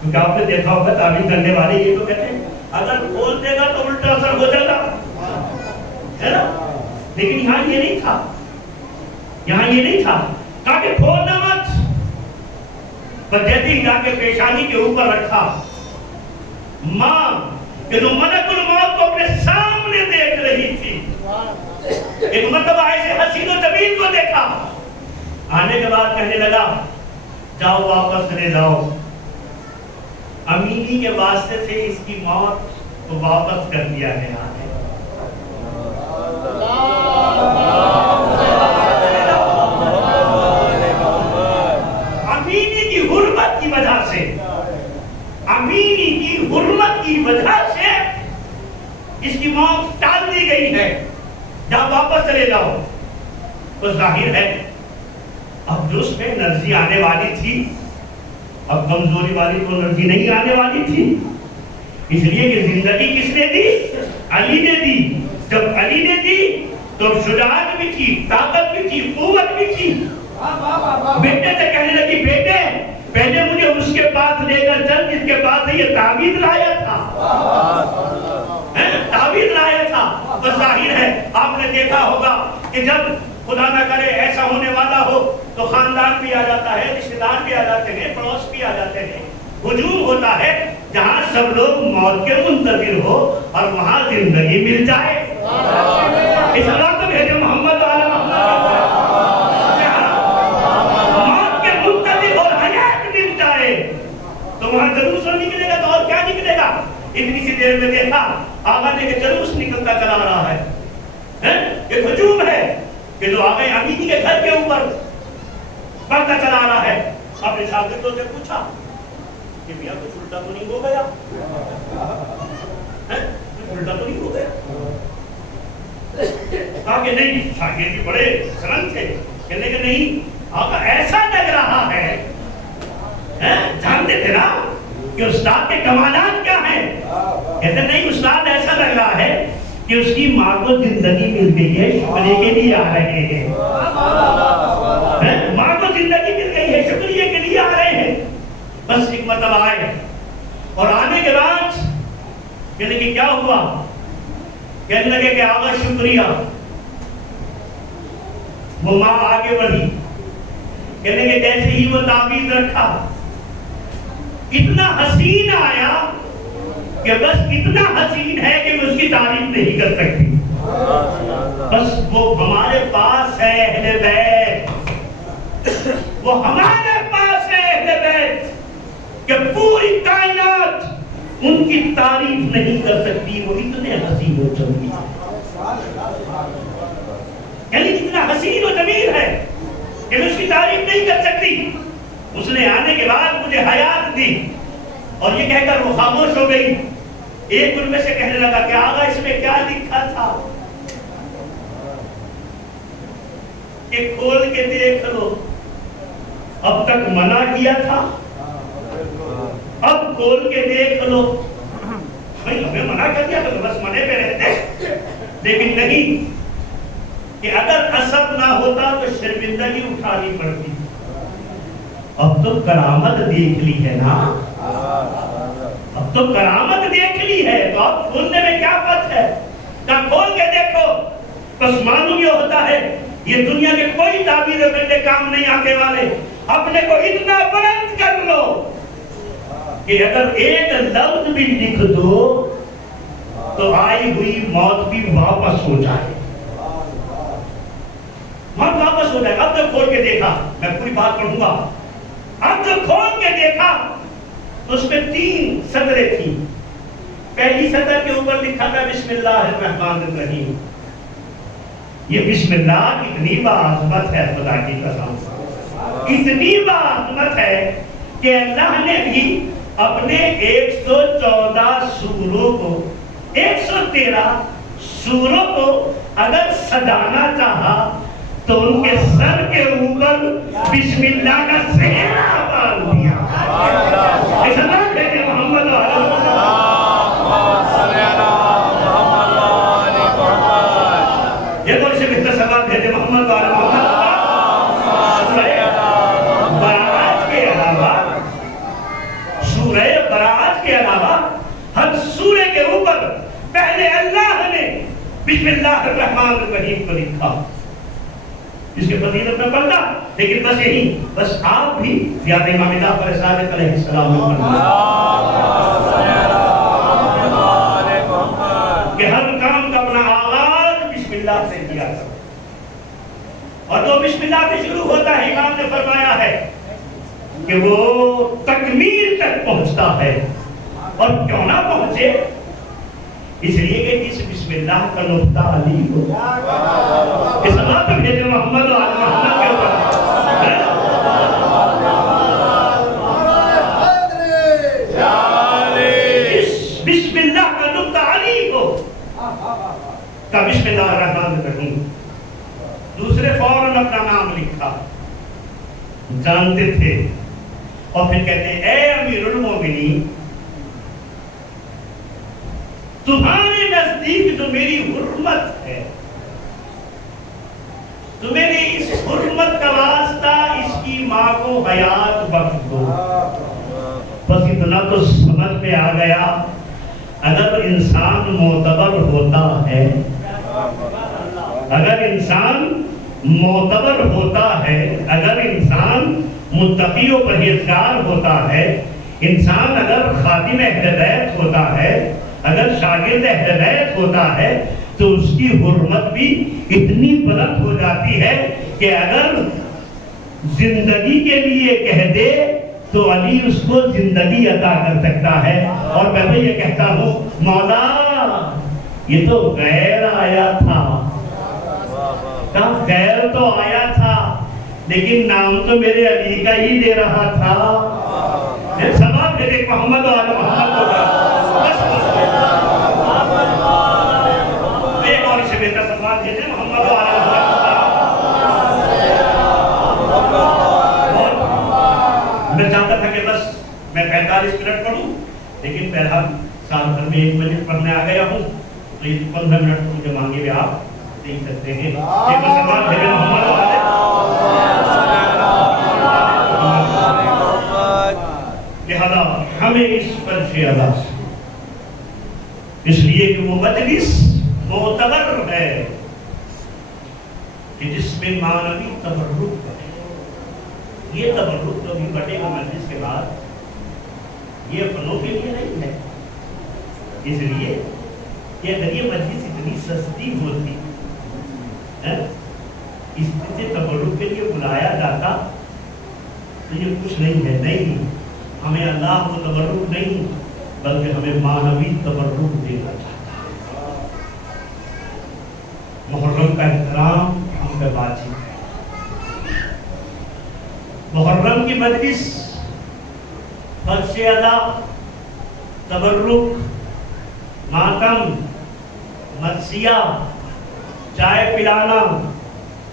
کیونکہ آپ نے دیکھا ہوگا تعبیر کرنے والے یہ تو کہتے ہیں اگر کھول دے گا تو الٹا اثر ہو جائے گا، ہے نا؟ لیکن یہاں یہ نہیں تھا، یہاں یہ نہیں تھا، کہا کہ کھولنا مت، پر جیسے ہی جا کے پیشانی کے اوپر رکھا، ماں کہ جو ملک الموت کو اپنے سامنے دیکھ رہی تھی، ایک مرتبہ ایسے حسین و جمیل کو دیکھا، آنے کے بعد کہنے لگا جاؤ واپس لے جاؤ، امینی کے واسطے سے اس کی موت کو واپس کر دیا گیا ہے۔ امینی کی حرمت کی وجہ سے، امینی کی حرمت کی وجہ سے اس کی موت ٹال دی گئی ہے، جب واپس چلے جاؤ۔ تو ظاہر ہے اب جو اس میں انرجی آنے والی تھی، اب کمزوری والی تو انرجی نہیں آنے والی تھی، اس لیے کہ زندگی کس نے دی؟ علی نے دی۔ جب علی نے دی تو شجاعت بھی تھی، طاقت بھی تھی، قوت بھی تھی۔ بیٹے سے کہنے لگی بیٹے پہلے مجھے اس کے پاس لے کر چل جس کے پاس یہ تعویذ لایا تھا، تعویذ لایا تھا۔ تو ظاہر ہے آپ نے دیکھا ہوگا کہ جب خدا نہ کرے ایسا ہونے والا ہو تو خاندان بھی آ جاتا ہے، رشتہ دار بھی آ جاتے ہیں، پڑوس بھی آ جاتے ہیں، ہجوم ہوتا ہے جہاں سب لوگ موت کے منتظر ہو اور وہاں زندگی مل جائے۔ اس اللہ کو بھیجے محمد والا موت کے منتظر اور حیات مل جائے تو وہاں جلوس نکلے گا، تو اور کیا نکلے گا؟ اتنی سی دیر میں دیکھا آقا نے کہ جلوس نکلتا چلا رہا ہے، ایک ہجوم ہے کہ جو آقا امینی کے گھر کے اوپر بڑھتا چلا رہا ہے۔ اپنے شاگردوں سے پوچھا کہ میاں کچھ الٹا تو نہیں ہو گیا، کچھ الٹا تو نہیں ہو گیا؟ کہا کہ نہیں، شاگرد بھی بڑے سرن تھے، کہنے کہ نہیں آقا ایسا لگ رہا ہے، جانتے تھے نا کہ استاد کے کمالات کیا ہیں؟ کہتے نہیں استاد ایسا لگ رہا ہے کہ اس کی ماں کو زندگی مل گئی ہے، شکریہ کے لیے آ رہے ہیں، ماں کو زندگی مل گئی ہے، شکریہ کے لیے آ رہے ہیں۔ بس ایک مرتبہ آئے اور آنے کے بعد کہنے کہ کیا ہوا؟ کہنے لگے کہ آقا شکریہ۔ وہ ماں آگے بڑھی، کہنے کہ جیسے ہی وہ تعویذ رکھا اتنا حسین آیا کہ بس اتنا حسین ہے کہ میں اس کی تعریف نہیں کر سکتی۔ بس وہ ہمارے پاس ہے اہل بیت، وہ ہمارے پاس ہے اہل بیت کہ پوری کائنات ان کی تعریف نہیں کر سکتی، وہ اتنے حسین و جمیل یعنی اتنا حسین و جمیل ہے کہ میں اس کی تعریف نہیں کر سکتی۔ اس نے آنے کے بعد مجھے حیات دی اور یہ کہہ کر وہ خاموش ہو گئی۔ ایک ان میں سے کہنے لگا کہ آقا اس میں کیا لکھا تھا؟ کہ کھول کے دیکھ لو، اب تک منع کیا تھا، اب کھول کے دیکھ لو۔ بھائی ہمیں منع کر دیا تو بس منع پہ رہتے، لیکن نہیں کہ اگر اثر نہ ہوتا تو شرمندگی اٹھانی پڑتی۔ اب تو کرامت دیکھ لی ہے نا، اب تو کرامت دیکھ لی ہے تو اب کھولنے میں کیا فرق ہے؟ کہا کھول کے دیکھو، بس معلوم یہ ہوتا ہے یہ دنیا کے کوئی تعبیر کرنے کام نہیں آنے والے۔ اپنے کو اتنا بلند کر لو کہ اگر ایک لفظ بھی لکھ دو تو آئی ہوئی موت بھی واپس ہو جائے، موت واپس ہو جائے۔ اب جب کھول کے دیکھا، میں پوری بات پڑھوں گا، اب جب کھول کے دیکھا تو اس میں 3 سطریں تھیں۔ پہلی سطر کے اوپر لکھا تھا بسم اللہ الرحمن الرحیم۔ یہ بسم اللہ کتنی باعظمت ہے خدا کی قسم، اتنی عظمت ہے کہ اللہ نے بھی اپنے 114 سوروں کو 113 سوروں کو اگر سجانا چاہا تو ان کے سر کے اوپر بسم اللہ کا صحرا باندھ دیا. ایسا نہ کہتے محمد یہ تو اسے بہتر سوال بھیجے محمد سورہ براءت کے علاوہ ہر سورے کے اوپر پہلے اللہ نے بسم اللہ الرحمن الرحیم کو لکھا. اس کے فضیلت میں پڑھتا لیکن بس یہی بس آپ بھی یاد امام جعفر صادق علیہ السلام میں کہ ہر کام کا اپنا آغاز بسم اللہ سے کیا کرو. اور جو بسم اللہ سے شروع ہوتا ہے امام نے فرمایا ہے کہ وہ تکمیل تک پہنچتا ہے. اور کیوں نہ پہنچے؟ اس لیے کہ اس بسم اللہ کا نقطہ علی ہو. اس بات پر بھیجے محمد و آل محمد کے اوپر بسم اللہ کا نقطہ علی ہو کا بسم اللہ الرحمن الرحیم. دوسرے فوراً اپنا نام لکھا، جانتے تھے. اور پھر کہتے ہیں اے امیر المومنین، تمہارے نزدیک جو میری حرمت ہے، تو میری اس حرمت کا واسطہ اس کی ماں کو حیات بخش دو. بس اتنا تو سمجھ میں آ گیا، اگر انسان معتبر ہوتا ہے، اگر انسان معتبر ہوتا ہے، اگر انسان متقی و پرہیزگار ہوتا ہے، انسان اگر خادم اہل بیت ہوتا ہے، اگر شاگرد اہل بیت ہوتا ہے، تو اس کی حرمت بھی اتنی بلند ہو جاتی ہے کہ اگر زندگی کے لیے کہہ دے تو علی اس کو زندگی عطا کر سکتا ہے. اور میں یہ کہتا ہوں مولا یہ تو غیر آیا تھا، غیر تو آیا تھا لیکن نام تو میرے علی کا ہی دے رہا تھا. سوال دیکھ محمد و آل محمد ہوگا. ایک اور اسے بہتر سوال دیتے محمد و آل محمد. میں چاہتا تھا کہ بس میں 45 منٹ پڑھوں، لیکن بہرحال سال بھر میں 1 منٹ پڑھنے آ گیا ہوں، تو یہ 15 منٹ مجھے مانگے ہوئے آپ دے سکتے ہیں. ایک سوال بھیجے محمد و آل لہذا ہمیں اس پر شیعہ اس لیے کہ وہ مجلس معتبر ہے کہ جس میں معنوی تبرک ہے. یہ تبرک تو بھی بڑے گا مجلس کے بعد، یہ فنوں کے لیے نہیں ہے. اس لیے کہ اگر یہ مجلس اتنی سستی ہوتی، اس سے تبرک کے لیے بلایا جاتا تو یہ کچھ نہیں ہے. نہیں، ہمیں اللہ کو تبرک نہیں بلکہ ہمیں معنوی تبرک دینا چاہتا ہے. محرم کا احترام ہم پہ واجب ہے. محرم کی مجلس فرض ادا، تبرک، ماتم، مرثیہ، چائے پلانا،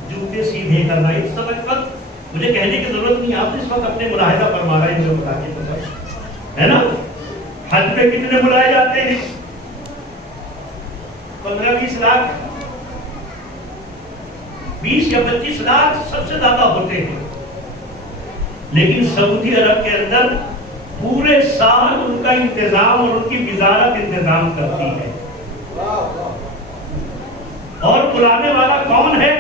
جوتے سیدھے کرنا، اس سب وقت مجھے کہنے کی ضرورت نہیں. آپ اس وقت اپنے ملاحظہ فرما رہے ہیں جو بتا کے ہے نا. حج پہ کتنے بلائے جاتے ہیں؟ 15-20 لاکھ، 20 یا 25 لاکھ سب سے زیادہ ہوتے ہیں. لیکن سعودی عرب کے اندر پورے سال ان کا انتظام اور ان کی وزارت انتظام کرتی ہے. اور بلانے والا کون ہے؟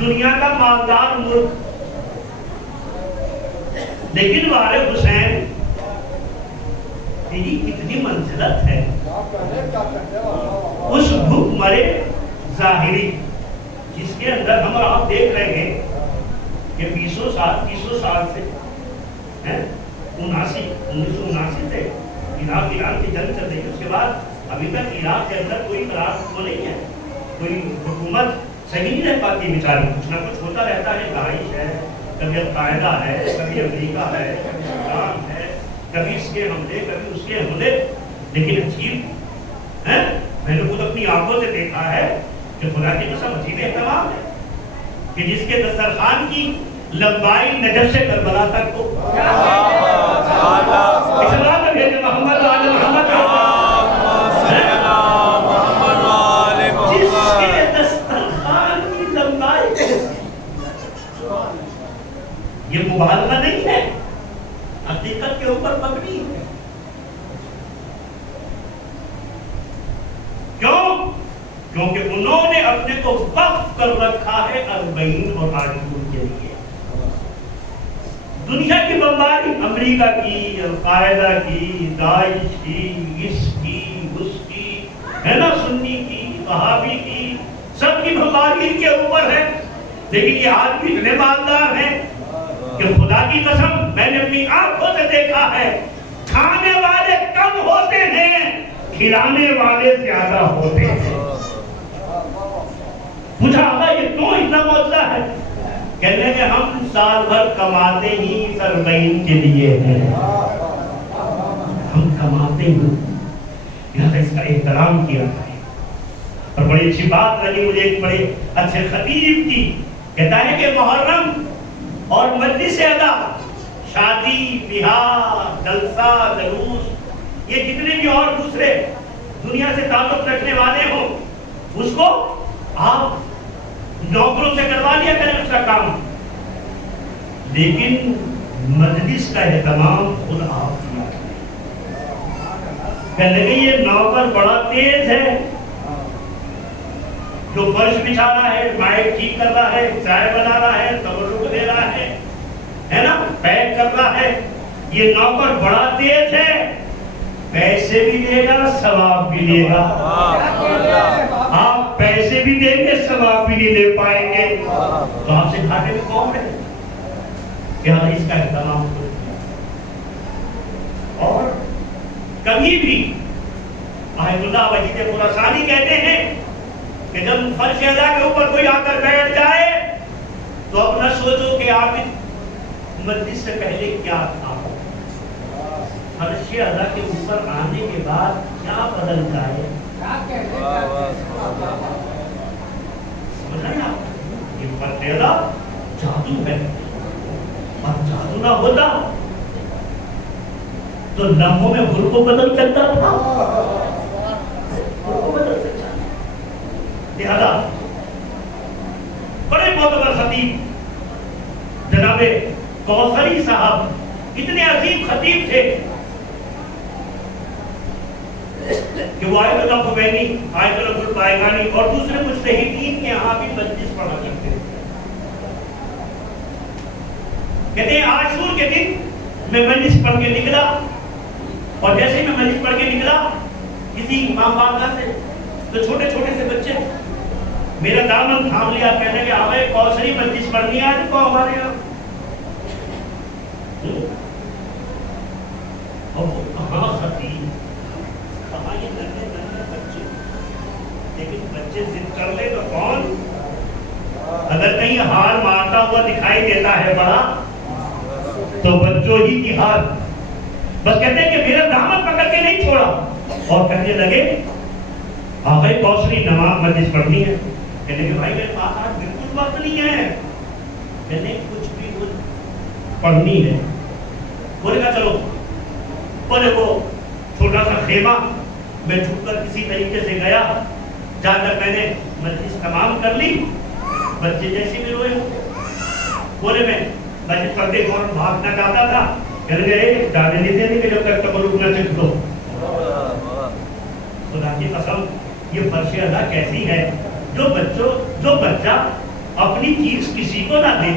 دنیا کا مالدار ملک. لیکن وار حسین تیری کتنی منزلت ہے اس بھوک مرے ظاہری جس کے اندر ہم آپ دیکھ رہے ہیں کہ 20 سال سے 1979 سے ایران کی جنگ چل رہی ہے. اس کے بعد ابھی تک عراق کے اندر کوئی قرار تو نہیں ہے، کوئی حکومت صحیح نہیں رہ پاتی بیچاری. کچھ نہ کچھ ہوتا رہتا ہے، داعش ہے، کبھی القاعدہ ہے، کبھی امریکہ ہے، کبھی ایران ہے، کبھی اس کے حملے، کبھی اس کے حملے. لیکن عجیب ہے، میں نے خود اپنی آنکھوں سے دیکھا ہے کہ خدا کی قسم عجیب اہتمام ہے کہ جس کے دسترخوان کی لمبائی نجف سے کربلا تک ہو. محمد آل محمد جس کے دسترخوان کی لمبائی، یہ مبالغہ نہیں ہے، حقیقت کے اوپر مبنی ہے. کیوں؟ کیونکہ انہوں نے اپنے کو وقف کر رکھا ہے 40 اور عاشور کے لیے. دنیا کی بمباری، امریکہ کی، القاعدہ کی، داعش کی، اس کی، اس کی، ہے نا، سنی کی، وہابی کی، سب کی بمباری ان کے اوپر ہے. لیکن یہ آدمی اتنے مالدار ہیں کہ خدا کی قسم میں نے اپنی آنکھوں سے دیکھا ہے، کھانے والے کم ہوتے ہیں، کھلانے والے زیادہ ہوتے ہیں. پوچھا آقا یہ کیوں اتنا معجزہ ہے؟ کہنے کہ ہم سال بھر کماتے ہی 40 کے لیے ہیں. ہم کماتے ہیں، یہاں اس کا احترام کیا ہے. اور بڑی اچھی بات لگی مجھے ایک بڑے اچھے خطیب کی، کہتا ہے کہ محرم اور مجلس ادا، شادی، بیاہ، جلسہ، جلوس، یہ جتنے بھی اور دوسرے دنیا سے تعلق رکھنے والے ہوں، اس کو آپ نوکروں سے کروا لیا کریں اس کا کام، لیکن مجلس کا اہتمام خود آپ کیا. کہنے لگے یہ نوکر بڑا تیز ہے، جو فرش بچھا رہا ہے، مائک ٹھیک کر رہا ہے، چائے بنا رہا ہے، تبرک دے رہا ہے نا، پیک کر رہا ہے. یہ نوکر بڑا تیز ہے، پیسے بھی دے گا، ثواب بھی دے گا. آپ پیسے بھی دیں گے، ثواب بھی نہیں دے پائیں گے، تو آپ سے گھاٹے میں کون ہے؟ یہاں اس کا اہتمام کریں. اور کبھی بھی آیت اللہ وحید خراسانی کہتے ہیں کہ جب فرش ادا کے اوپر کوئی آ کر بیٹھ جائے تو اب نہ سوچو کہ آپ مجلس سے پہلے کیا تھا، فرش ادا کے اوپر آنے کے بعد کیا بدلتا ہے. یہ فرش ادا جادو ہے، اور جادو نہ ہوتا تو لمحوں میں گل کو بدل سکتا تھا. لہذا بڑے معتبر خطیب جناب کوثری صاحب اتنے عظیم خطیب تھے کہ وہ آیت اللہ خمینی، آیت اللہ البائگانی اور دوسرے مجتہدین کے یہاں بھی مجلس پڑھا کرتے تھے. کہتے ہیں عاشور کے دن میں مجلس پڑھ کے نکلا، اور جیسے میں مجلس پڑھ کے نکلا کسی امام بارگاہ سے تو چھوٹے چھوٹے سے بچے میرا دامن تھام لیا، کہنے کہ ہمیں کوثری مجلس پڑھنی ہے آج کو ہمارے یہاں. اور وہ کہاں خطیب، کہاں یہ ننھے ننھے بچے، لیکن بچے ضد کر لے تو کون؟ اگر کہیں ہار مارتا ہوا دکھائی دیتا ہے بڑا تو بچوں ہی کی ہار. بس کہتے ہیں کہ میرا دامن پکڑ کے نہیں چھوڑا اور کہنے لگے آقا کوثری نماز مجلس پڑھنی ہے. کہنے کہ بھائی میرے پاس آج بالکل وقت نہیں ہے. کہنے کچھ بھی کچھ پڑھنی ہے. بولے گا چلو، بولے وہ چھوٹا سا خیمہ میں چھپ کر کسی طریقے سے گیا، جا کر میں نے مجلس تمام کر لی. بچے جیسے بھی روئے، بولے میں مجلس پڑھتے فوراً بھاگنا چاہتا تھا. کہنے گئے جانے نہیں دینے کہ جب تک تبرک نہ چکھ دو. خدا کی قسم یہ فرش ادا کیسی ہے جو بچہ اپنی چیز کسی کو نہ دے.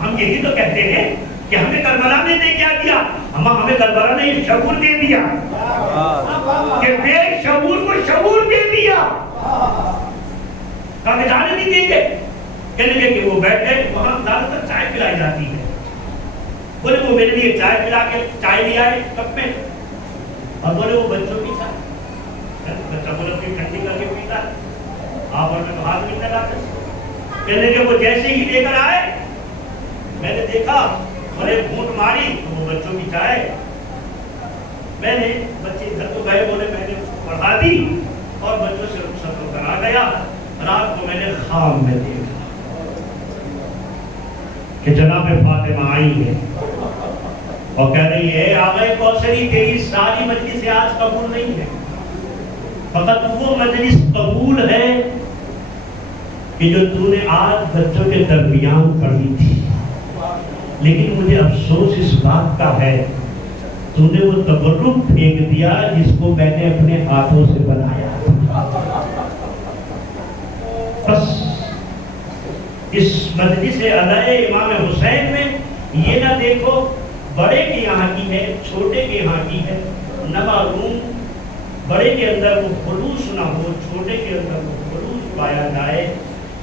ہم یہی تو کہتے ہیں کہ ہمیں کربلا نے دے کیا دیا، ہمیں کربلا نے یہ شعور دے دیا کہ بے شعور کو شعور دے دیا. کہاں جانے نہیں دیں گے. کہنے لگے کہ وہ بیٹھ گئے، وہاں زیادہ تر چائے پلائی جاتی ہے. بولے وہ میرے لیے چائے پلا کے چائے لے آئے کپ میں، اور بولے وہ بچوں کی چائے. بچہ بولے پھر ٹھنڈی کر کے پیتا ہے، آپ اور میں تو ہاتھ نہیں لگاتے. کہنے کہ وہ جیسے ہی لے کر آئے میں نے دیکھا اور ایک گھونٹ ماری تو وہ بچوں کی چائے، میں نے بچے ادھر تو گئے بولے میں نے اس کو پڑھا دی اور بچوں سے رخصت ہو کر آ گیا۔ رات کو میں نے خواب میں دیکھا کہ جناب فاطمہ آئی ہے اور کہہ رہی ہے آغا کوثری تیری ساری مجلس آج قبول نہیں ہے، فقط وہ مجلس قبول ہے کہ جو تو نے آج بچوں کے درمیان پڑھی تھی، لیکن مجھے افسوس اس بات کا ہے تو نے وہ تبرک پھینک دیا جس کو میں نے اپنے ہاتھوں سے بنایا تھا۔ بس اس مجلس علیہ امام حسین میں یہ نہ دیکھو بڑے کے یہاں کی ہے چھوٹے کے یہاں کی ہے، نہ معلوم بڑے کے اندر وہ خلوص نہ ہو چھوٹے کے اندر وہ خلوص پایا جائے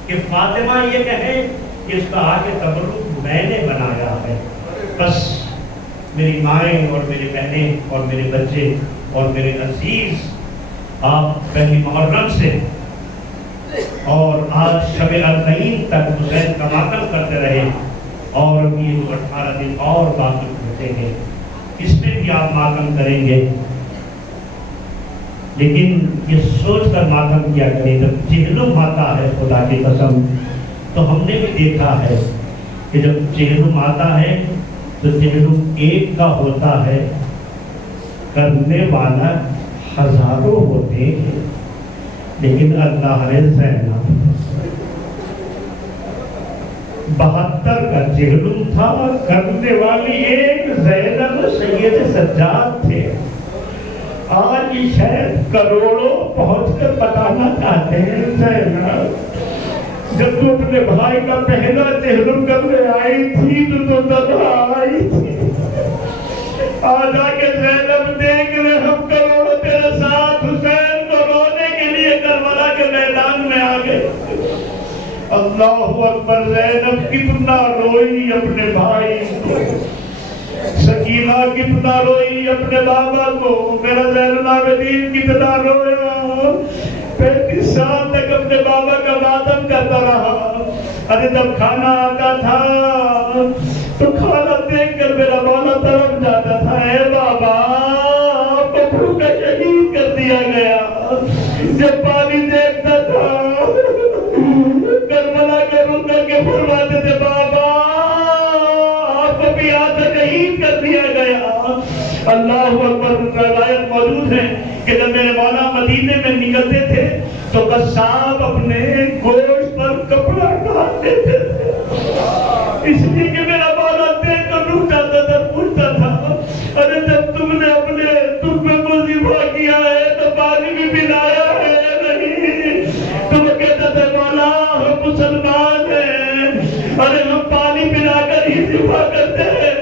کہ فاطمہ یہ کہے کہ اس کا آگے تبرک میں نے بنایا ہے۔ بس میری مائیں اور میری بہنیں اور میرے بچے اور میرے عزیز، آپ پہلی محرم سے اور آج شب اربعین تک حسین کا ماتم کرتے رہے اور یہ 18 دن اور باقی ہوتے ہیں، اس میں بھی آپ ماتم کریں گے، لیکن یہ سوچ کر ماتم کیا کریں جب چہلم آتا ہے خدا کی قسم تو ہم نے بھی دیکھا ہے کہ جب چہلم آتا ہے تو چہلم ایک کا ہوتا ہے، کرنے والا ہزاروں ہوتے ہیں، لیکن اللہ نے زینب 72 کا چہلم تھا، کرنے والی ایک زینب سید سجاد تھے۔ آج یہ شاید کروڑوں پہنچ کر بتانا چاہتے ہیں زینب جب تو اپنے بھائی کا پہلا چہلم کرنے آئی تھی تو تنہا آئی تھی، آج آکے زینب دیکھ رہے ہم کروڑوں تیرے ساتھ حسین کو رونے کے لیے کربلا کے میدان میں آ گئے۔ اللہ اکبر، زینب کتنا روئی اپنے بھائی کو، سکینہ کتنا روئی اپنے بابا کو، میرا زین العابدین کتنا رویا، 35 سال تک اپنے بابا کا ماتم کرتا رہا۔ ارے جب کھانا آتا تھا تو کھانا دیکھ کر میرا مولا تڑپ جاتا تھا، اے بابا آپ کو بھوکا شہید کر دیا گیا۔ جب پانی دیکھتا تھا کربلا کے رک کر کے فرماتے تھے بابا آپ کو بھی آتا شہید کر دیا گیا۔ اللہ اکبر، روایت موجود ہے کہ جب میرے مولا مدینے میں نکلتے تھے تو قصاب اپنے گوشت پر کپڑا ڈالتے تھے، اس لیے کہ میرا مولا دیکھ کر رک جاتا تھا، پوچھتا تھا ارے جب تم نے اپنے تم پہ مصیبہ کیا ہے تو پانی بھی پلایا ہے نہیں؟ تم کہتا تھا مولا ہم مسلمان ہیں، ارے ہم پانی پلا کر ہی ذبح کرتے ہیں،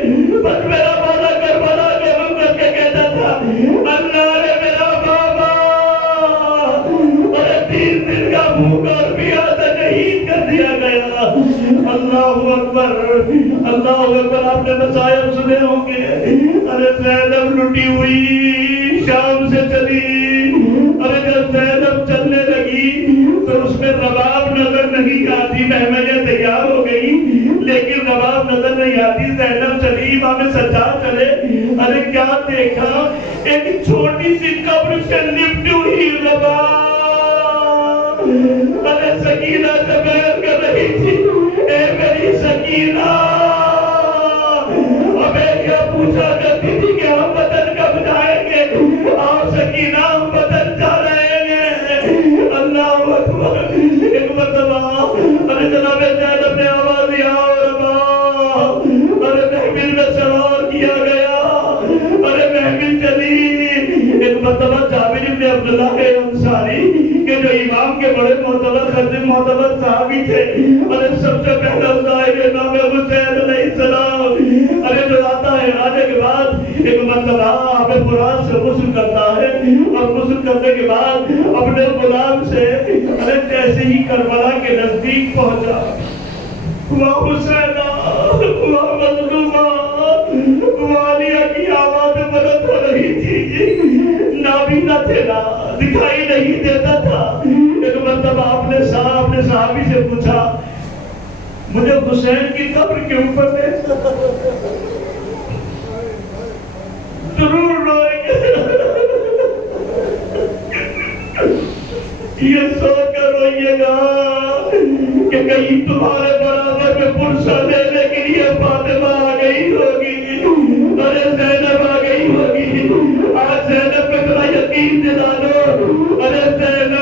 بس میرا مولا کربلا کے رک کر کے کہتا تھا اللہ نے میرا بابا ارے 3 دن کا بھوکا اور پیاسا شہید کر دیا گیا۔ اللہ اکبر، اللہ اکبر، آپ نے مسائب سنے ہوں گے، ارے زینب لٹی ہوئی شام سے چلی، ارے جب زینب چلنے لگی تو اس میں رباب نظر نہیں آتی، مہمیاں تیار ہو گئی لیکن رباب نظر نہیں آتی۔ زینب چلی، امام سجاد چلے، ارے کیا دیکھا ایک چھوٹی سی قبر سے لپٹی ہوئی رباب، ارے سکینہ سے بیعت کر رہی تھی، اے میری سکینہ، ہمیں کیا پوچھا کرتی تھی کہ ہم وطن کب جائیں گے، آؤ سکینہ ہم وطن جا رہے ہیں۔ اللہ اکبر، ایک مرتبہ ارے جناب زینب نے آواز دیا رباب، ارے محفل میں سوار کیا گیا، ارے محفل چلی۔ ایک مرتبہ جابر بن عبداللہ انصاری کہ جو امام کے بڑے معتبر خادم معتبر صحابی تھے، ارے سب سے پہلا ظاہر امام حسین علیہ السلام، ارے جو آتا ہے آنے کے بعد ایک مرتبہ آپ فرات سے غسل کرتا ہے اور غسل کرنے کے بعد اپنے غلام سے ارے جیسے ہی کربلا کے نزدیک پہنچا، واہ حسینہ واہ مظلومہ، والیہ کی آواز بلند ہو رہی تھی، نابینا تھے نا، دکھائی نہیں دیتا تھا۔ ایک مرتبہ آپ نے صحابی سے پوچھا مجھے حسین کی قبر کے اوپر لے ضرور روئیں گے. یہ سوچ کر روئیے گا کہ کہیں تمہارے برابر میں پرسہ لینے کے لیے فاطمہ آ گئی ہوگی, ارے زینب آ گئی ہوگی. آج زینب پہ ذرا یقین دلا دو. ارے زینب,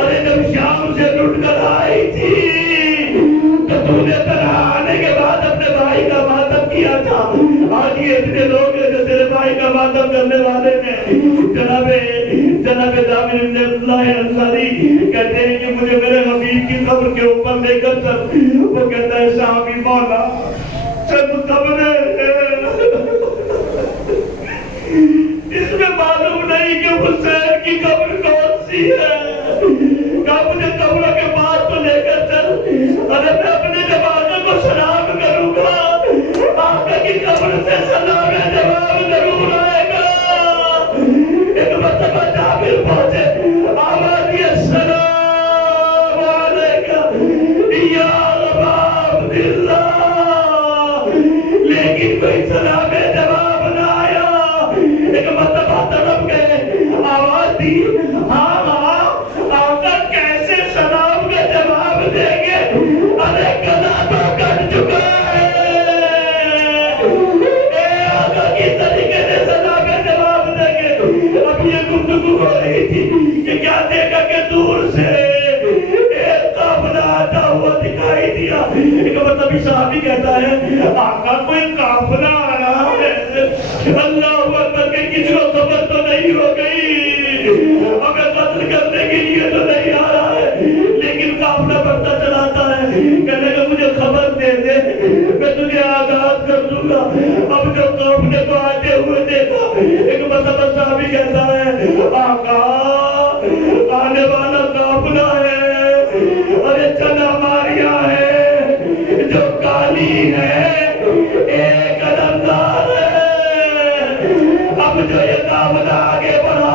ارے جب شام سے لٹ کر آئی تھی تو تو نے تنہا آنے کے بعد اپنے بھائی کا ماتم کیا تھا. آج یہ اتنے لوگ ہیں جو تیرے بھائی کا ماتم کرنے والے ہیں. جناب جابر بن اللہ انصاری کہتے ہیں کہ مجھے میرے حبیب کی قبر کے اوپر لے کر چل. وہ کہتا ہے صحابی مولا چند قبریں اس میں معلوم نہیں کہ حسین کی قبر کون سی ہے. کہا مجھے قبروں کے بعد تو لے کر چل. ارے میں اپنے جوانوں کو سلام کروں گا, آقا کی قبر سے سلام جواب ضرور آئے گا. ایک مرتبہ جابر پہنچے, آواز یہ السلام علیکہ یا ابا عبداللہ, لیکن کوئی سلام جواب نہ آیا. ایک مرتبہ تڑپ گئے, آواز دی ہاں ہاں آقا کیسے سلام کا جواب دیں گے, ارے گلا تو کٹ چکا ہے. اے آقا کی طریقے سے سلام کا جواب دیں گے. اب یہ گفتگو ہو رہی تھی کہ کیا دیکھا کہ دور سے ایک قافلہ آتا ہوا دکھائی دیا. ایک مطلب صحابی کہتا ہے آقا کوئی قافلہ آ رہا ہے. اللہ اکبر کہ کسی کو خبر تو نہیں ہو گئی, ہمیں قتل کرنے کے لیے تو نہیں آ رہا ہے, لیکن قافلہ بڑھتا چلاتا ہے. کہنے کہ مجھے خبر دے دے, میں تجھے آزاد کر دوں گا. اب جو قافلے کو آتے ہوئے دیکھا, ایک مطلب صحابی کہتا ہے آقا آنے والا قافلہ ہے, ارے چنا ماریا ہے جو کالی ہے, ایک علمدار ہے. اب جو یہ قافلہ آگے بڑھا,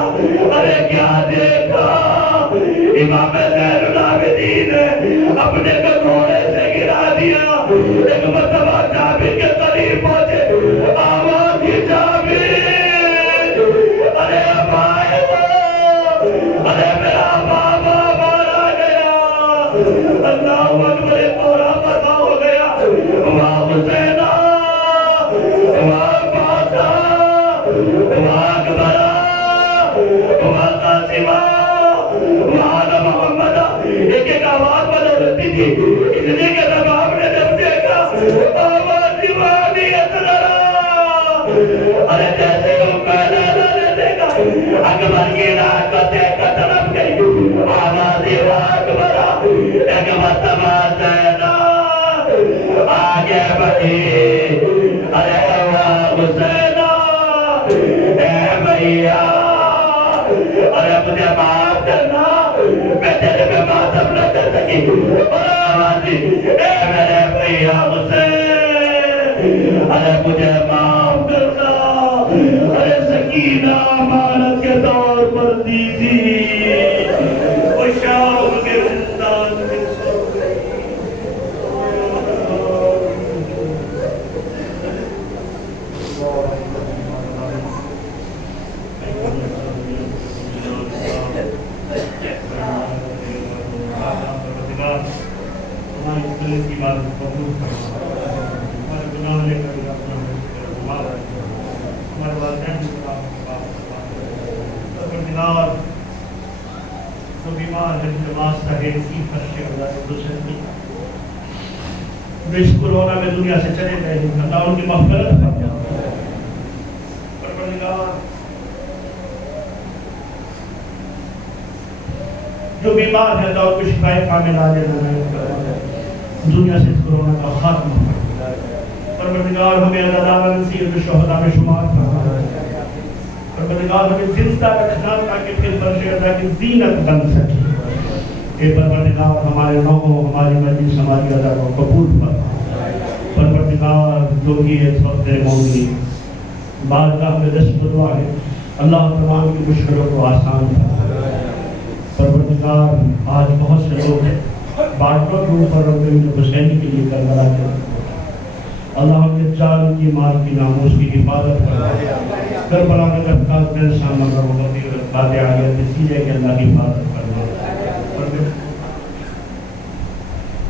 ارے کیا دیکھا, امام زین العابدین اپنے کو گھوڑے سے گرا دیا. ایک مرتبہ جابر کے قریب پہنچے, آواز دی جابر, ارے اب آئے وہ, ارے میرا بابا مارا گیا. اللہ اکبر, پورا پتا ہو گیا. واہ حسینہ, واہ بادشاہ, واہ اکبرہ, واہ قاسمہ, واہ محمد. ایک ایک آواز بدل رہتی تھی, اس لیے کہ رباب نے جب دیکھا آواز دیوانی اطلاع, ارے جیسے وہ پہلے نے دیکھا اکبر کی رات کو دیکھ کر طرف گئی. آواز واہ اکبرہ, ایک مرتبہ زینہ آگے بڑھی, ارے واہ حسینہ, اے بھیا, ارے مجھے معاف کرنا, میں تیرے پہ ماتم نہ کر سکی. اور آواز دی اے میرے بھیا حسین, ارے مجھے معاف کرنا. ارے سکینہ امانت کے طور پر دی تھی, وہ شام کے زندان میں سو گئی. کی بات قبول کرنا, ہمارے گناہ لے کر اپنا ہمارے والدین پروردگار جو بیمار ہے, نماز ہے, اسی فرش اللہ جو اس کورونا میں دنیا سے چلے گئے ہیں, اللہ ان کی مغفرت فرما. پروردگار جو بیمار ہے اللہ کو شفا کامل عاجل عنایت فرما, دنیا سے کورونا کا خاتمہ. پروردگار ہمیں اللہ تعالیٰ نصیب شہداء میں شمار فرما. پروردگار ہمیں زندہ رکھنا تاکہ پھر فرش اللہ کی زینت بن سکے. اے پروردگار ہمارے نوحوں, ہماری مجلس, ہماری ادا کو قبول فرما. پروردگار جو بھی ہے سب تیرے مومنی, بارگاہ میں دست دعا ہے, اللہ تمام کی مشکلوں کو آسان فرما. پروردگار آج بہت سے لوگ ہیں باٹلوں کے اوپر رکھتے ہوئے حسین کے لیے کربلا کے اللہ ہم نے جان کی مال کی ناموس کی حفاظت کرنا کربلا میں افکار میں انسان مگر وقتی باتیں آگیا نتیجہ کہ اللہ کی حفاظت کرنا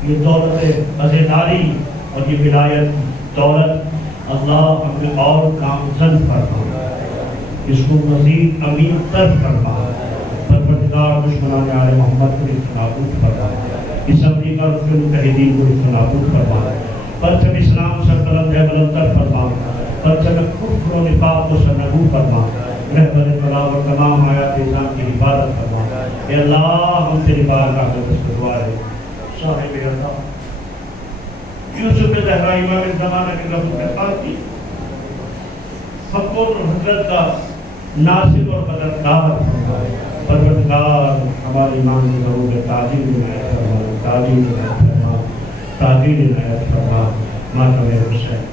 یہ دولت عزیداری اور یہ ولایت دولت اللہ ہمیں اور کامزن فرما اس کو مزید امین تر فرما پروردگار دشمنان آل محمد کو اس نابود فرما اس امریکہ اور اس کے متحدین کو اس نابود فرما پرچم اسلام سے بلند ہے بلندر فرما پرچم کفر و نفاق کو سرنگو فرما رہبر طلاق اور تمام آیات اسلام کی حفاظت فرما اے اللہ ہم تیری بارگاہ میں دستگوار ہے صاحب اللہ یوسف زہرا امام زمانہ کے لفظ میں پاکی فقر حضرت کا ناصر اور مددگار پروردگار ہمارے ایمان کی ضرور تعظیم عنایت فرما تعظیم عنایت فرما تعظیم عنایت فرما ماتم حسین